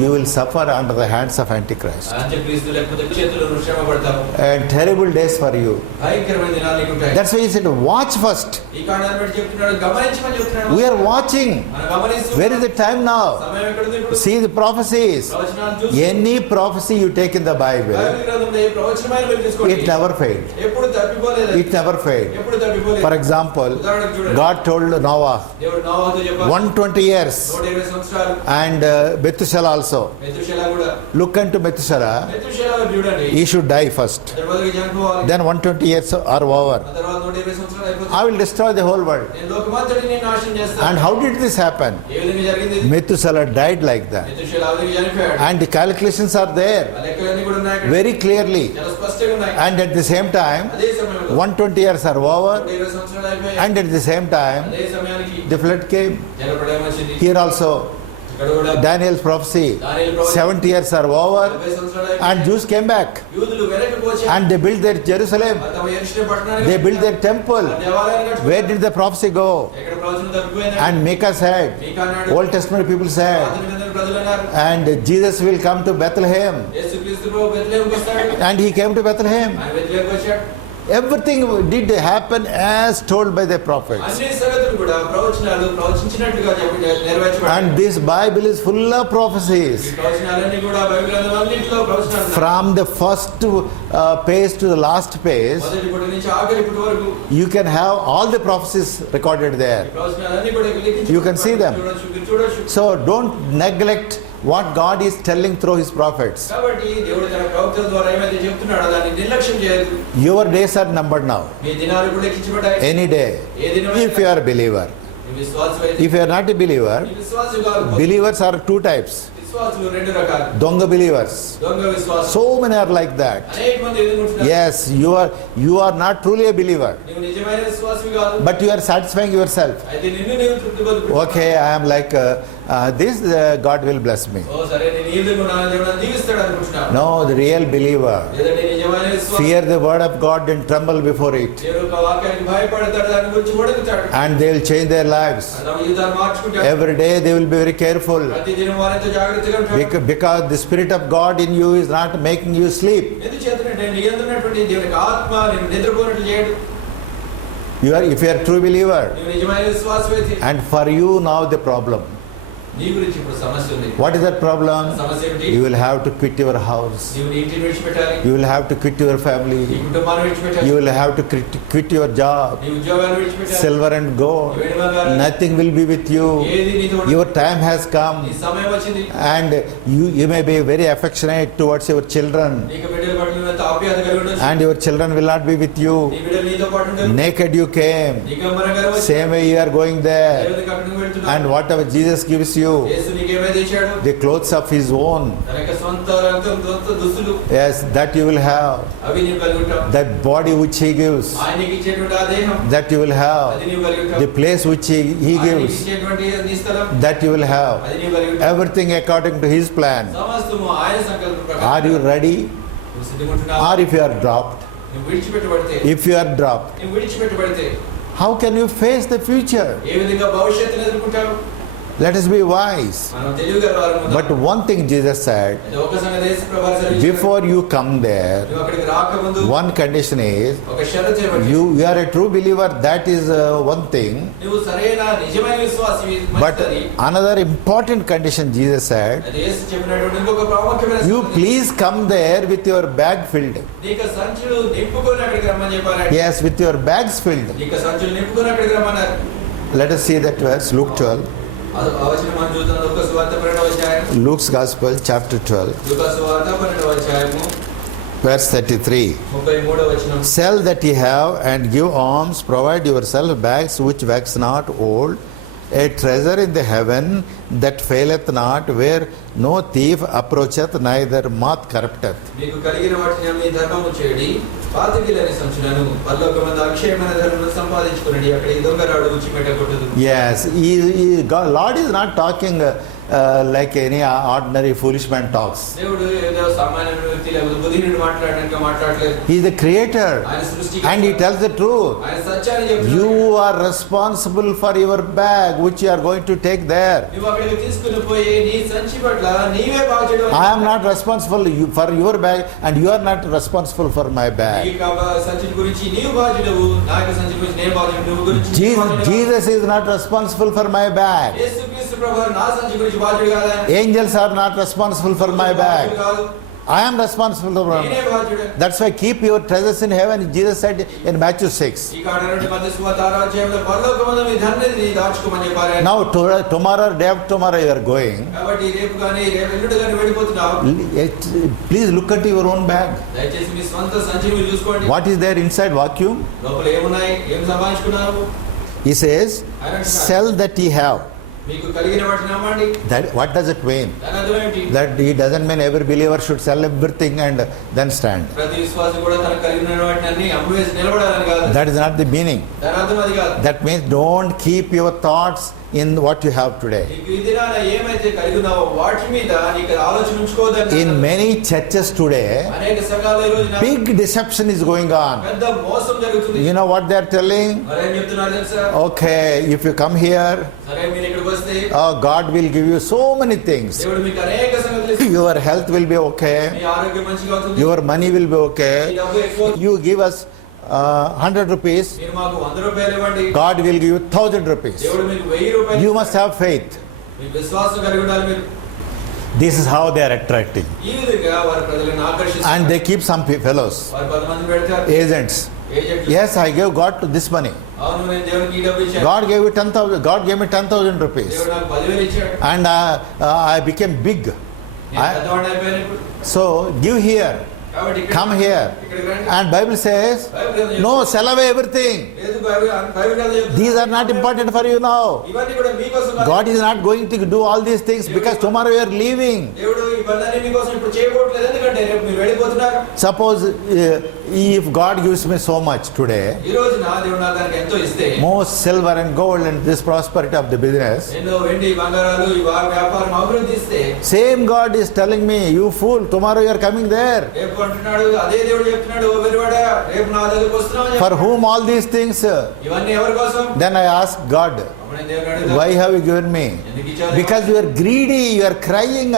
you will suffer under the hands of Antichrist. అంత్యక్రీస్తు లేకపోతే చేతుల్లో శ్రమ పడతావు. And terrible days for you. భయంకరమైన దినాలు నీకు ఉంటాయి. That's why he said, watch first. ఈ కారణాన్ని బట్టి చెప్తున్నాడు, గమనించమని చెప్తున్నాడు. We are watching. మనం గమనిస్తూ Where is the time now? సమయం ఎక్కడుంది ఇప్పుడు? See the prophecies. ప్రవచనాలు చూసి, Any prophecy you take in the Bible, Bible గ్రంథంలో ఏ ప్రవచనమైన మీరు తీసుకోండి. it never failed. ఎప్పుడు తప్పిపోలేదు. It never failed. ఎప్పుడు తప్పిపోలేదు. For example, ఉదాహరణకు చూడండి. God told Noah దేవుడు నోవాహుతో చెప్పాడు, 120 years 120 సంవత్సరాలు. and Methuselah also. మెతుషెల కూడా. Look unto Methuselah. మెతుషెల చూడండి. He should die first. అతడు బదులుగా చనిపోవాలి. Then 120 years are over. ఆ తర్వాత 120 సంవత్సరాలు అయిపోతుంది. I will destroy the whole world. నేను లోకమంతటిని నాశనం చేస్తాను. And how did this happen? ఏ విధంగా జరిగింది? Methuselah died like that. మెతుషెల ఆ విధంగా చనిపోయాడు. And the calculations are there ఆ లెక్కలన్నీ కూడా ఉన్నాయి అక్కడ. very clearly. చాలా స్పష్టంగా ఉన్నాయి. And at the same time, అదే సమయంలో 120 years are over. 120 సంవత్సరాలు అయిపోయాయి. And at the same time, అదే సమయానికి the flood came. జలప్రళయం వచ్చింది. Here also, ఇక్కడ కూడా Daniel's prophecy, దానియేలు ప్రవచనం 70 years are over. 70 సంవత్సరాలు అయిపోయాయి. And Jews came back. యూదులు వెనక్కి వచ్చారు. And they built their Jerusalem. తమ యెరూషలేము పట్టణాన్ని They built their temple. దేవాలయాన్ని కట్టుకున్నారు. Where did the prophecy go? ఎక్కడ ప్రవచనం తప్పిపోయింది? And Micah said, మీకా అన్నాడు, Old Testament people said, పాత నిబంధన ప్రజలు అన్నారు, and Jesus will come to Bethlehem. యేసుక్రీస్తు ప్రభు బెత్లెహేముకు వస్తాడు. And he came to Bethlehem. ఆయన బెత్లెహేముకు వచ్చాడు. Everything did happen as told by the prophets. అన్ని సంగతులు కూడా ప్రవచనాలు ప్రవచించినట్టుగా నెరవేర్చబడ్డాయి. And this Bible is full of prophecies. ఈ ప్రవచనాలన్నీ కూడా బైబిల్ గ్రంథం అన్నింటిలో ప్రవచనాలు ఉన్నాయి. From the first page to the last page, మొదటి పుట నుంచి ఆఖరి పుట వరకు you can have all the prophecies recorded ఈ there. ప్రవచనాలన్నీ కూడా లిఖించబడ్డాయి. You can see them. మీరు చూడొచ్చు. So don't neglect what God is telling through his prophets. కాబట్టి దేవుడు తన ప్రవక్తల ద్వారా ఏమైతే చెప్తున్నాడో దాన్ని నిర్లక్ష్యం చేయదు. Your days are numbered now. మీ దినాలు కూడా లెక్కించబడ్డాయి. Any day. ఏ దినమైనా If you are a believer. నీ విశ్వాసమైతే, If you are not a believer, నీ విశ్వాసం కాదు. believers are two types. విశ్వాసులు రెండు రకాలు. Donga believers. దొంగ విశ్వాసం. So many are like that. అనేక మంది ఎదుర్కొంటున్నారు. Yes, you are not truly a believer, నీవు నిజమైన విశ్వాసవి కాదు. but you are satisfying yourself. అయితే నిన్ను నీవు తృప్తిపరుచుకుంటున్నావు. Okay, I am like this, God will bless me. ఓ సరే, నేను ఈ విధంగా ఉన్నాను, దేవుడు నన్ను దీవిస్తాడు అనుకుంటున్నావు. No, the real believer లేదంటే నిజమైన విశ్వాసం fear the word of God and tremble before it, దేవుని యొక్క వాక్యానికి భయపడతాడు, దాని గురించి వణుకుతాడు. and they will change their lives. తమ జీవితాన్ని మార్చుకుంటాడు. Every day they will be very careful, ప్రతి దినం వారితో జాగ్రత్తగా ఉంటాడు. because the Spirit of God in you is not making you sleep. ఎందుకు చేతనంటే నీ యందు ఉన్నటువంటి దేవుని యొక్క ఆత్మ నిన్ను నిద్రపోనట్లు చేయడు. If you are a true believer, నీవు నిజమైన విశ్వాసమైతే, and for you now the problem. నీ గురించి ఇప్పుడు సమస్య ఉంది. What is that problem? సమస్య ఏమిటి? You will have to quit your house. నీవు నీ ఇంటిని విడిచిపెట్టాలి. You will have to quit your నీ family. కుటుంబాన్ని విడిచిపెట్టాలి. You will have to quit your job. నీ ఉద్యోగాన్ని విడిచిపెట్టాలి. Silver and gold, వెండి బంగారం, nothing will be with you. ఏది నీతో ఉండదు. Your time has నీ come, సమయం వచ్చింది. and you may be very affectionate towards your children, నీకు బిడ్డల పట్ల నువ్వు ఆప్యాయత కలిగి ఉండొచ్చు. and your children will not be with you. నీ బిడ్డలు నీతో పాటు ఉండరు. Naked you came, నీకు అంబరంగా వచ్చి same way you are going there, దేవుని కట్టుకు వెళ్తున్నావు. and whatever Jesus gives you? యేసు నీకేమైతే ఇచ్చాడు? The clothes of his own. తన యొక్క సొంత రక్తం, సొంత దుస్తులు, Yes, that you will have. అవి నీవు కలిగి ఉంటావు. That body which he gives, ఆయన నీకు ఇచ్చేటువంటి ఆ దేహం, that you will అది have. నీవు కలిగి ఉంటావు. The place which he ఆయన నీకు gives, ఇచ్చేటువంటి నీ స్థలం, that you will have. అది నీవు కలిగి ఉంటావు. Everything according to his plan. సమస్తము ఆయన సంకల్పం ప్రకారం. Are you ready? నువ్వు సిద్ధముంటున్నావా? Or if you are dropped? నువ్వు విడిచిపెట్టబడితే, If you are dropped, నువ్వు విడిచిపెట్టబడితే how can you face the future? ఏ విధంగా భవిష్యత్తును ఎదుర్కొంటావు? Let us be wise. మనం తెలివిగల వారము. But one thing Jesus said, అయితే ఒక సంగతి యేసు ప్రభువు సెలవిచ్చాడు. before you come there, నువ్వు అక్కడికి రాకముందు one condition is, ఒక షరతు ఏమిటి? you are a true believer, that is one thing. నువ్వు సరైన నిజమైన విశ్వాసి But మంచిది. another important condition Jesus said, అది యేసు చెప్పినటువంటి ఇంకొక ప్రాముఖ్యమైన you సంగతి. please come there with your bag filled. నీకు సంచులు నింపుకొని అక్కడికి రమ్మని చెప్పారు. Yes, with your bags filled. నీకు సంచులు నింపుకొని అక్కడికి రమ్మన్నారు. Let us see that verse, Luke 12. ఆ వచనం మనం చూద్దాం. లూకా సువార్త 12వ అధ్యాయం. Luke's Gospel, chapter 12, లూకా సువార్త 12వ అధ్యాయము verse 33. 33వ వచనం. Sell that ye have and give alms, provide yourself bags which wax not old, a treasure in the heaven that faileth not, where no thief approacheth, neither moth corrupteth. మీకు కలిగిన వాటిని మీ ధర్మము చేయడి, పాతకిలని సంచులను పరలోకమందు అక్షయమైన ధర్మమును సంపాదించుకొనండి, అక్కడ ఈ దొంగరాడు ఉచ్చి పెట్టకూడదు. Yes, Lord is not talking like any ordinary foolish man talks. దేవుడు ఏదో సామాన్యమైన వ్యక్తి లేకపోతే బుద్ధిహీనుడు మాట్లాడడానికి మాట్లాడలేదు. He is the creator ఆయన సృష్టికర్త. and he tells the truth. ఆయన సత్యాన్ని చెప్తున్నాడు. You are responsible for your bag which you are going to take there. నువ్వు అక్కడికి తీసుకుని పోయి నీ సంచి పట్ల నీవే బాధ్యుడు. I am not responsible for your bag and you are not responsible for my నీ bag. సంచి గురించి నీవు బాధ్యుడవు, నా యొక్క సంచి గురించి నేను బాధ్యుడు. నువ్వు గురించి నీవు బాధ్యుడవు. Jesus is not responsible for my bag. యేసుక్రీస్తు ప్రభువు నా సంచి గురించి బాధ్యుడు కాదా? Angels are not responsible for my bag. బాధ్యుడు కాదు. I am responsible for my నేనే bag. బాధ్యుడు. That's why keep your treasures in heaven, Jesus said in Matthew 6. ఈ కారణం మత్తయి సువార్త 6వ అధ్యాయంలో పరలోకమందు మీ ధనాన్ని దాచుకోమని చెప్పారు. Now tomorrow, day after tomorrow you are going. కాబట్టి రేపు కానీ రేపు ఎల్లుండి కానీ వెళ్ళిపోతున్నావు. Please look at your own bag. దయచేసి మీ స్వంత సంచిని మీరు చూసుకోండి. What is there inside vacuum? లోపల ఏమున్నాయి, ఏం సంపాదించుకున్నారు? He says, sell that ye have. మీకు కలిగిన వాటిని అమ్మండి. That, what does it mean? దాని అర్థం ఏంటి? That he doesn't mean every believer should sell everything and then stand. ప్రతి విశ్వాసి కూడా తనకు కలిగిన వాటిని అన్ని అమ్మివేసి నిలబడాలని కాదు. That is not the meaning. దాని అర్థం అది కాదు. That means don't keep your thoughts in what you have today. నీకు ఈ దినాన ఏమైతే కలిగి ఉన్నావో వాటి మీద నీకు ఆలోచన ఉంచుకోవద్దని. In many churches today, అనేక సంఘాల్లో ఈ రోజున big deception is going on. పెద్ద మోసం జరుగుతుంది. You know what they are telling? మరేం చెప్తున్నారు తెలుసా? Okay, if you come here, సరే మీరు ఇక్కడికి వస్తే God will give you so many things. దేవుడు మీకు అనేక సంగతులు ఇస్తాడు. Your health will be okay. మీ ఆరోగ్యం మంచిగా అవుతుంది. Your money will be మీ okay. డబ్బు ఎక్కువ. You give us 100 rupees, మీరు మాకు 100 రూపాయలు ఇవ్వండి. God will give you 1000 rupees. దేవుడు మీకు 1000 రూపాయలు. You must have faith. మీకు విశ్వాసం కలిగి ఉండాలి. మీరు This is how they are attracting. ఈ విధంగా వారి ప్రజలను ఆకర్షిస్తారు. And they keep some fellows, వారు 10 మంది పెడతారు. agents. ఏజెంట్లు. Yes, I gave God to this money. అవును నేను దేవునికి ఈ డబ్బు ఇచ్చాను. God gave you 10,000. God gave me 10,000 rupees. దేవుడు నాకు 10,000 ఇచ్చాడు. And I became big. నేను పెద్దవాడిని అయిపోయాను ఇప్పుడు. So give here. కాబట్టి ఇక్కడ- Come here. ఇక్కడికి రండి. And Bible says, Bible no, sell away everything. లేదు బైబిల్ కాదు చెప్తుంది. These are not important for you now. ఇవన్నీ కూడా మీకోసం కాదు. God is not going to do all these things because tomorrow you are leaving. దేవుడు ఇవన్నీ మీకోసం ఇప్పుడు చేయబోట్లేదు. ఎందుకంటే రేపు మీరు వెళ్ళిపోతున్నారు. Suppose if God gives me so much today, ఈ రోజు నా దేవుడు నాకు దానికి ఎంతో ఇస్తే more silver and gold and this prosperity of the business, ఎన్నో వెండి బంగారాలు ఈ వ్యాపారం అభివృద్ధి ఇస్తే same God is telling me, you fool, tomorrow you are coming there. రేపు అంటున్నాడు, అదే దేవుడు చెప్తున్నాడు, ఓ వెరివాడా రేపు నా దగ్గరకు వస్తున్నావు. For whom all these things? ఇవన్నీ ఎవరి కోసం? Then I asked God, అప్పుడు నేను దేవుడిని అడుగుతాను, why have you given me? ఎందుకు ఇచ్చావు? Because you are greedy, you are crying,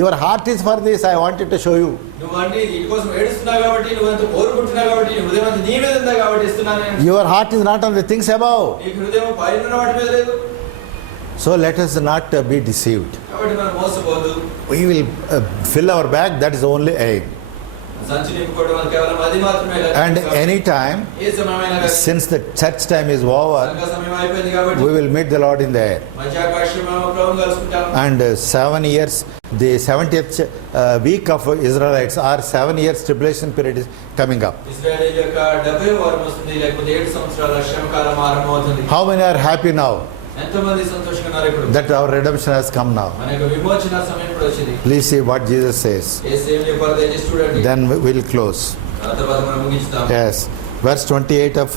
your heart is for this, I wanted to show you. నువ్వు అన్ని వీటి కోసం ఏడుస్తున్నావు కాబట్టి, నువ్వు అంత కోరుకుంటున్నావు కాబట్టి, నీ హృదయం అంతా నీ మీద ఉందా కాబట్టి ఇస్తున్నాను నేను. Your heart is not on the things above. నీ హృదయం పైన ఉన్న వాటి మీద లేదు. So let us not be deceived. కాబట్టి మనం మోసపోదు. We will fill our bag, that is the only aim. సంచి నింపుకోవడం అది కేవలం అది మాత్రమే. And any time, ఏ సమయమైనా కానీ, since the church time is over, సంఘ సమయం అయిపోయింది కాబట్టి we will meet the Lord in the air. మధ్యాకాశం ప్రభువుని కలుసుకుంటాం. And 7 years, the 70th week of Israelites, or 7 years tribulation period is coming up. ఇశ్రాయేలు యొక్క 70వ వారం వస్తుంది, లేకపోతే 7 సంవత్సరాల శ్రమకాలం ఆరంభమవుతుంది. How many are happy now? ఎంతమంది సంతోషంగా ఉన్నారు ఇప్పుడు? that our redemption has come now. మన యొక్క విమోచన సమయం ఇప్పుడు వచ్చింది. Please see what Jesus says. యేసు ఏం చెప్పారో దయచేసి చూడండి. Then we'll close. ఆ తర్వాత మనం ముగిస్తాం. Yes. Verse 28 of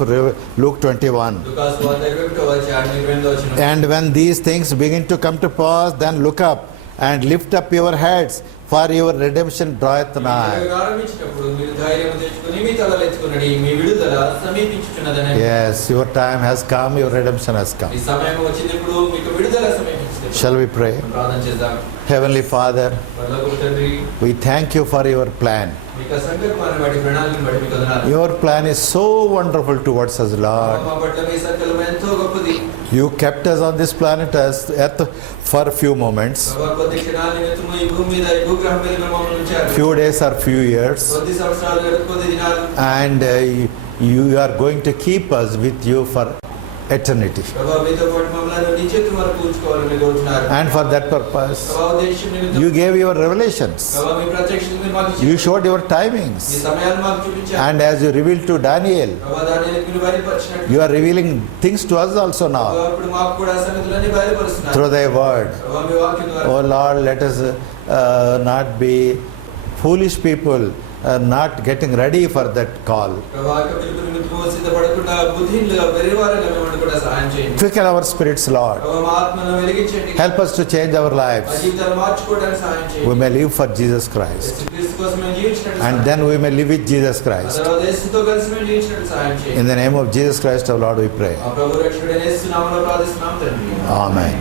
Luke 21. లూకాసు వార్త 21వ అధ్యాయం 28వ వచనం. And when these things begin to come to pass, then look up and lift up your heads, for your redemption draweth nigh. మీరు ఆరంభించినప్పుడు మీరు ధైర్యం తెచ్చుకొని మీ తలలు ఎత్తుకొనండి, మీ విడుదల సమీపించుచున్నదని. Yes, your time has come, your redemption has come. ఈ సమయం వచ్చింది, ఇప్పుడు మీకు విడుదల సమీపించింది. Shall we pray? ప్రార్థన చేద్దాం. Heavenly Father, పరలోకపు తండ్రి, we thank you for your plan. మీకు సంకల్పాన్ని బట్టి, ప్రణాళికను బట్టి మీకు వందనాలు. Your plan is so wonderful towards us, Lord. మా పట్ల మీ సంకల్పం ఎంతో గొప్పది. You kept us on this planet earth for a few moments, ప్రభువా, కొద్ది క్షణాల నిమిత్తము ఈ భూమి మీద, ఈ భూగ్రహం మీద మీరు మమ్మల్ని ఉంచారు. few days or few years, కొద్ది సంవత్సరాలు లేదా కొద్ది దినాలు. and you are going to keep us with you for eternity. ప్రభువా, మీతో పాటు మమ్మల్ని నిత్యత్వం వరకు ఉంచుకోవాలని మీరు కోరుతున్నారు. And for that purpose, ప్రభువా, ఉద్దేశం నిమిత్తం you gave your revelations. ప్రభువా, మీ ప్రత్యక్షతను మీరు మాకు You ఇచ్చారు. showed your timings. మీ సమయాలు మాకు చూపించారు. And as you revealed to Daniel, ప్రభువా, దానిని మీరు బయలుపరిచినట్టు you are revealing things to us also now ప్రభువా, ఇప్పుడు మాకు కూడా సంగతులన్నీ బయలుపరుస్తున్నారు. through thy word. ప్రభువా, మీ వాక్యం ద్వారా. Oh Lord, let us not be foolish people, not getting ready for that call. ప్రభువా, యొక్క పిలుపు నిమిత్తము సిద్ధపడకుండా బుద్ధిహీనులుగా వెర్రివారుగా మేము ఉండకుండా సహాయం చేయండి. Quicken our spirits, Lord. ప్రభువా, మా ఆత్మను వెలిగించండి. Help us to change our మా lives. జీవితాలు మార్చుకోవడానికి సహాయం We చేయండి. may live for Jesus Christ. యేసుక్రీస్తు కోసం మేము జీవించినట్టు And సహాయం then we may live with Jesus ఆ Christ. తర్వాత యేసుతో కలిసి మేము జీవించినట్టు సహాయం చేయండి. In the name of Jesus Christ, our Lord, we pray. మా ప్రభు రక్షకుడైన యేసు నామములో ప్రార్థిస్తున్నాం తండ్రి. Amen.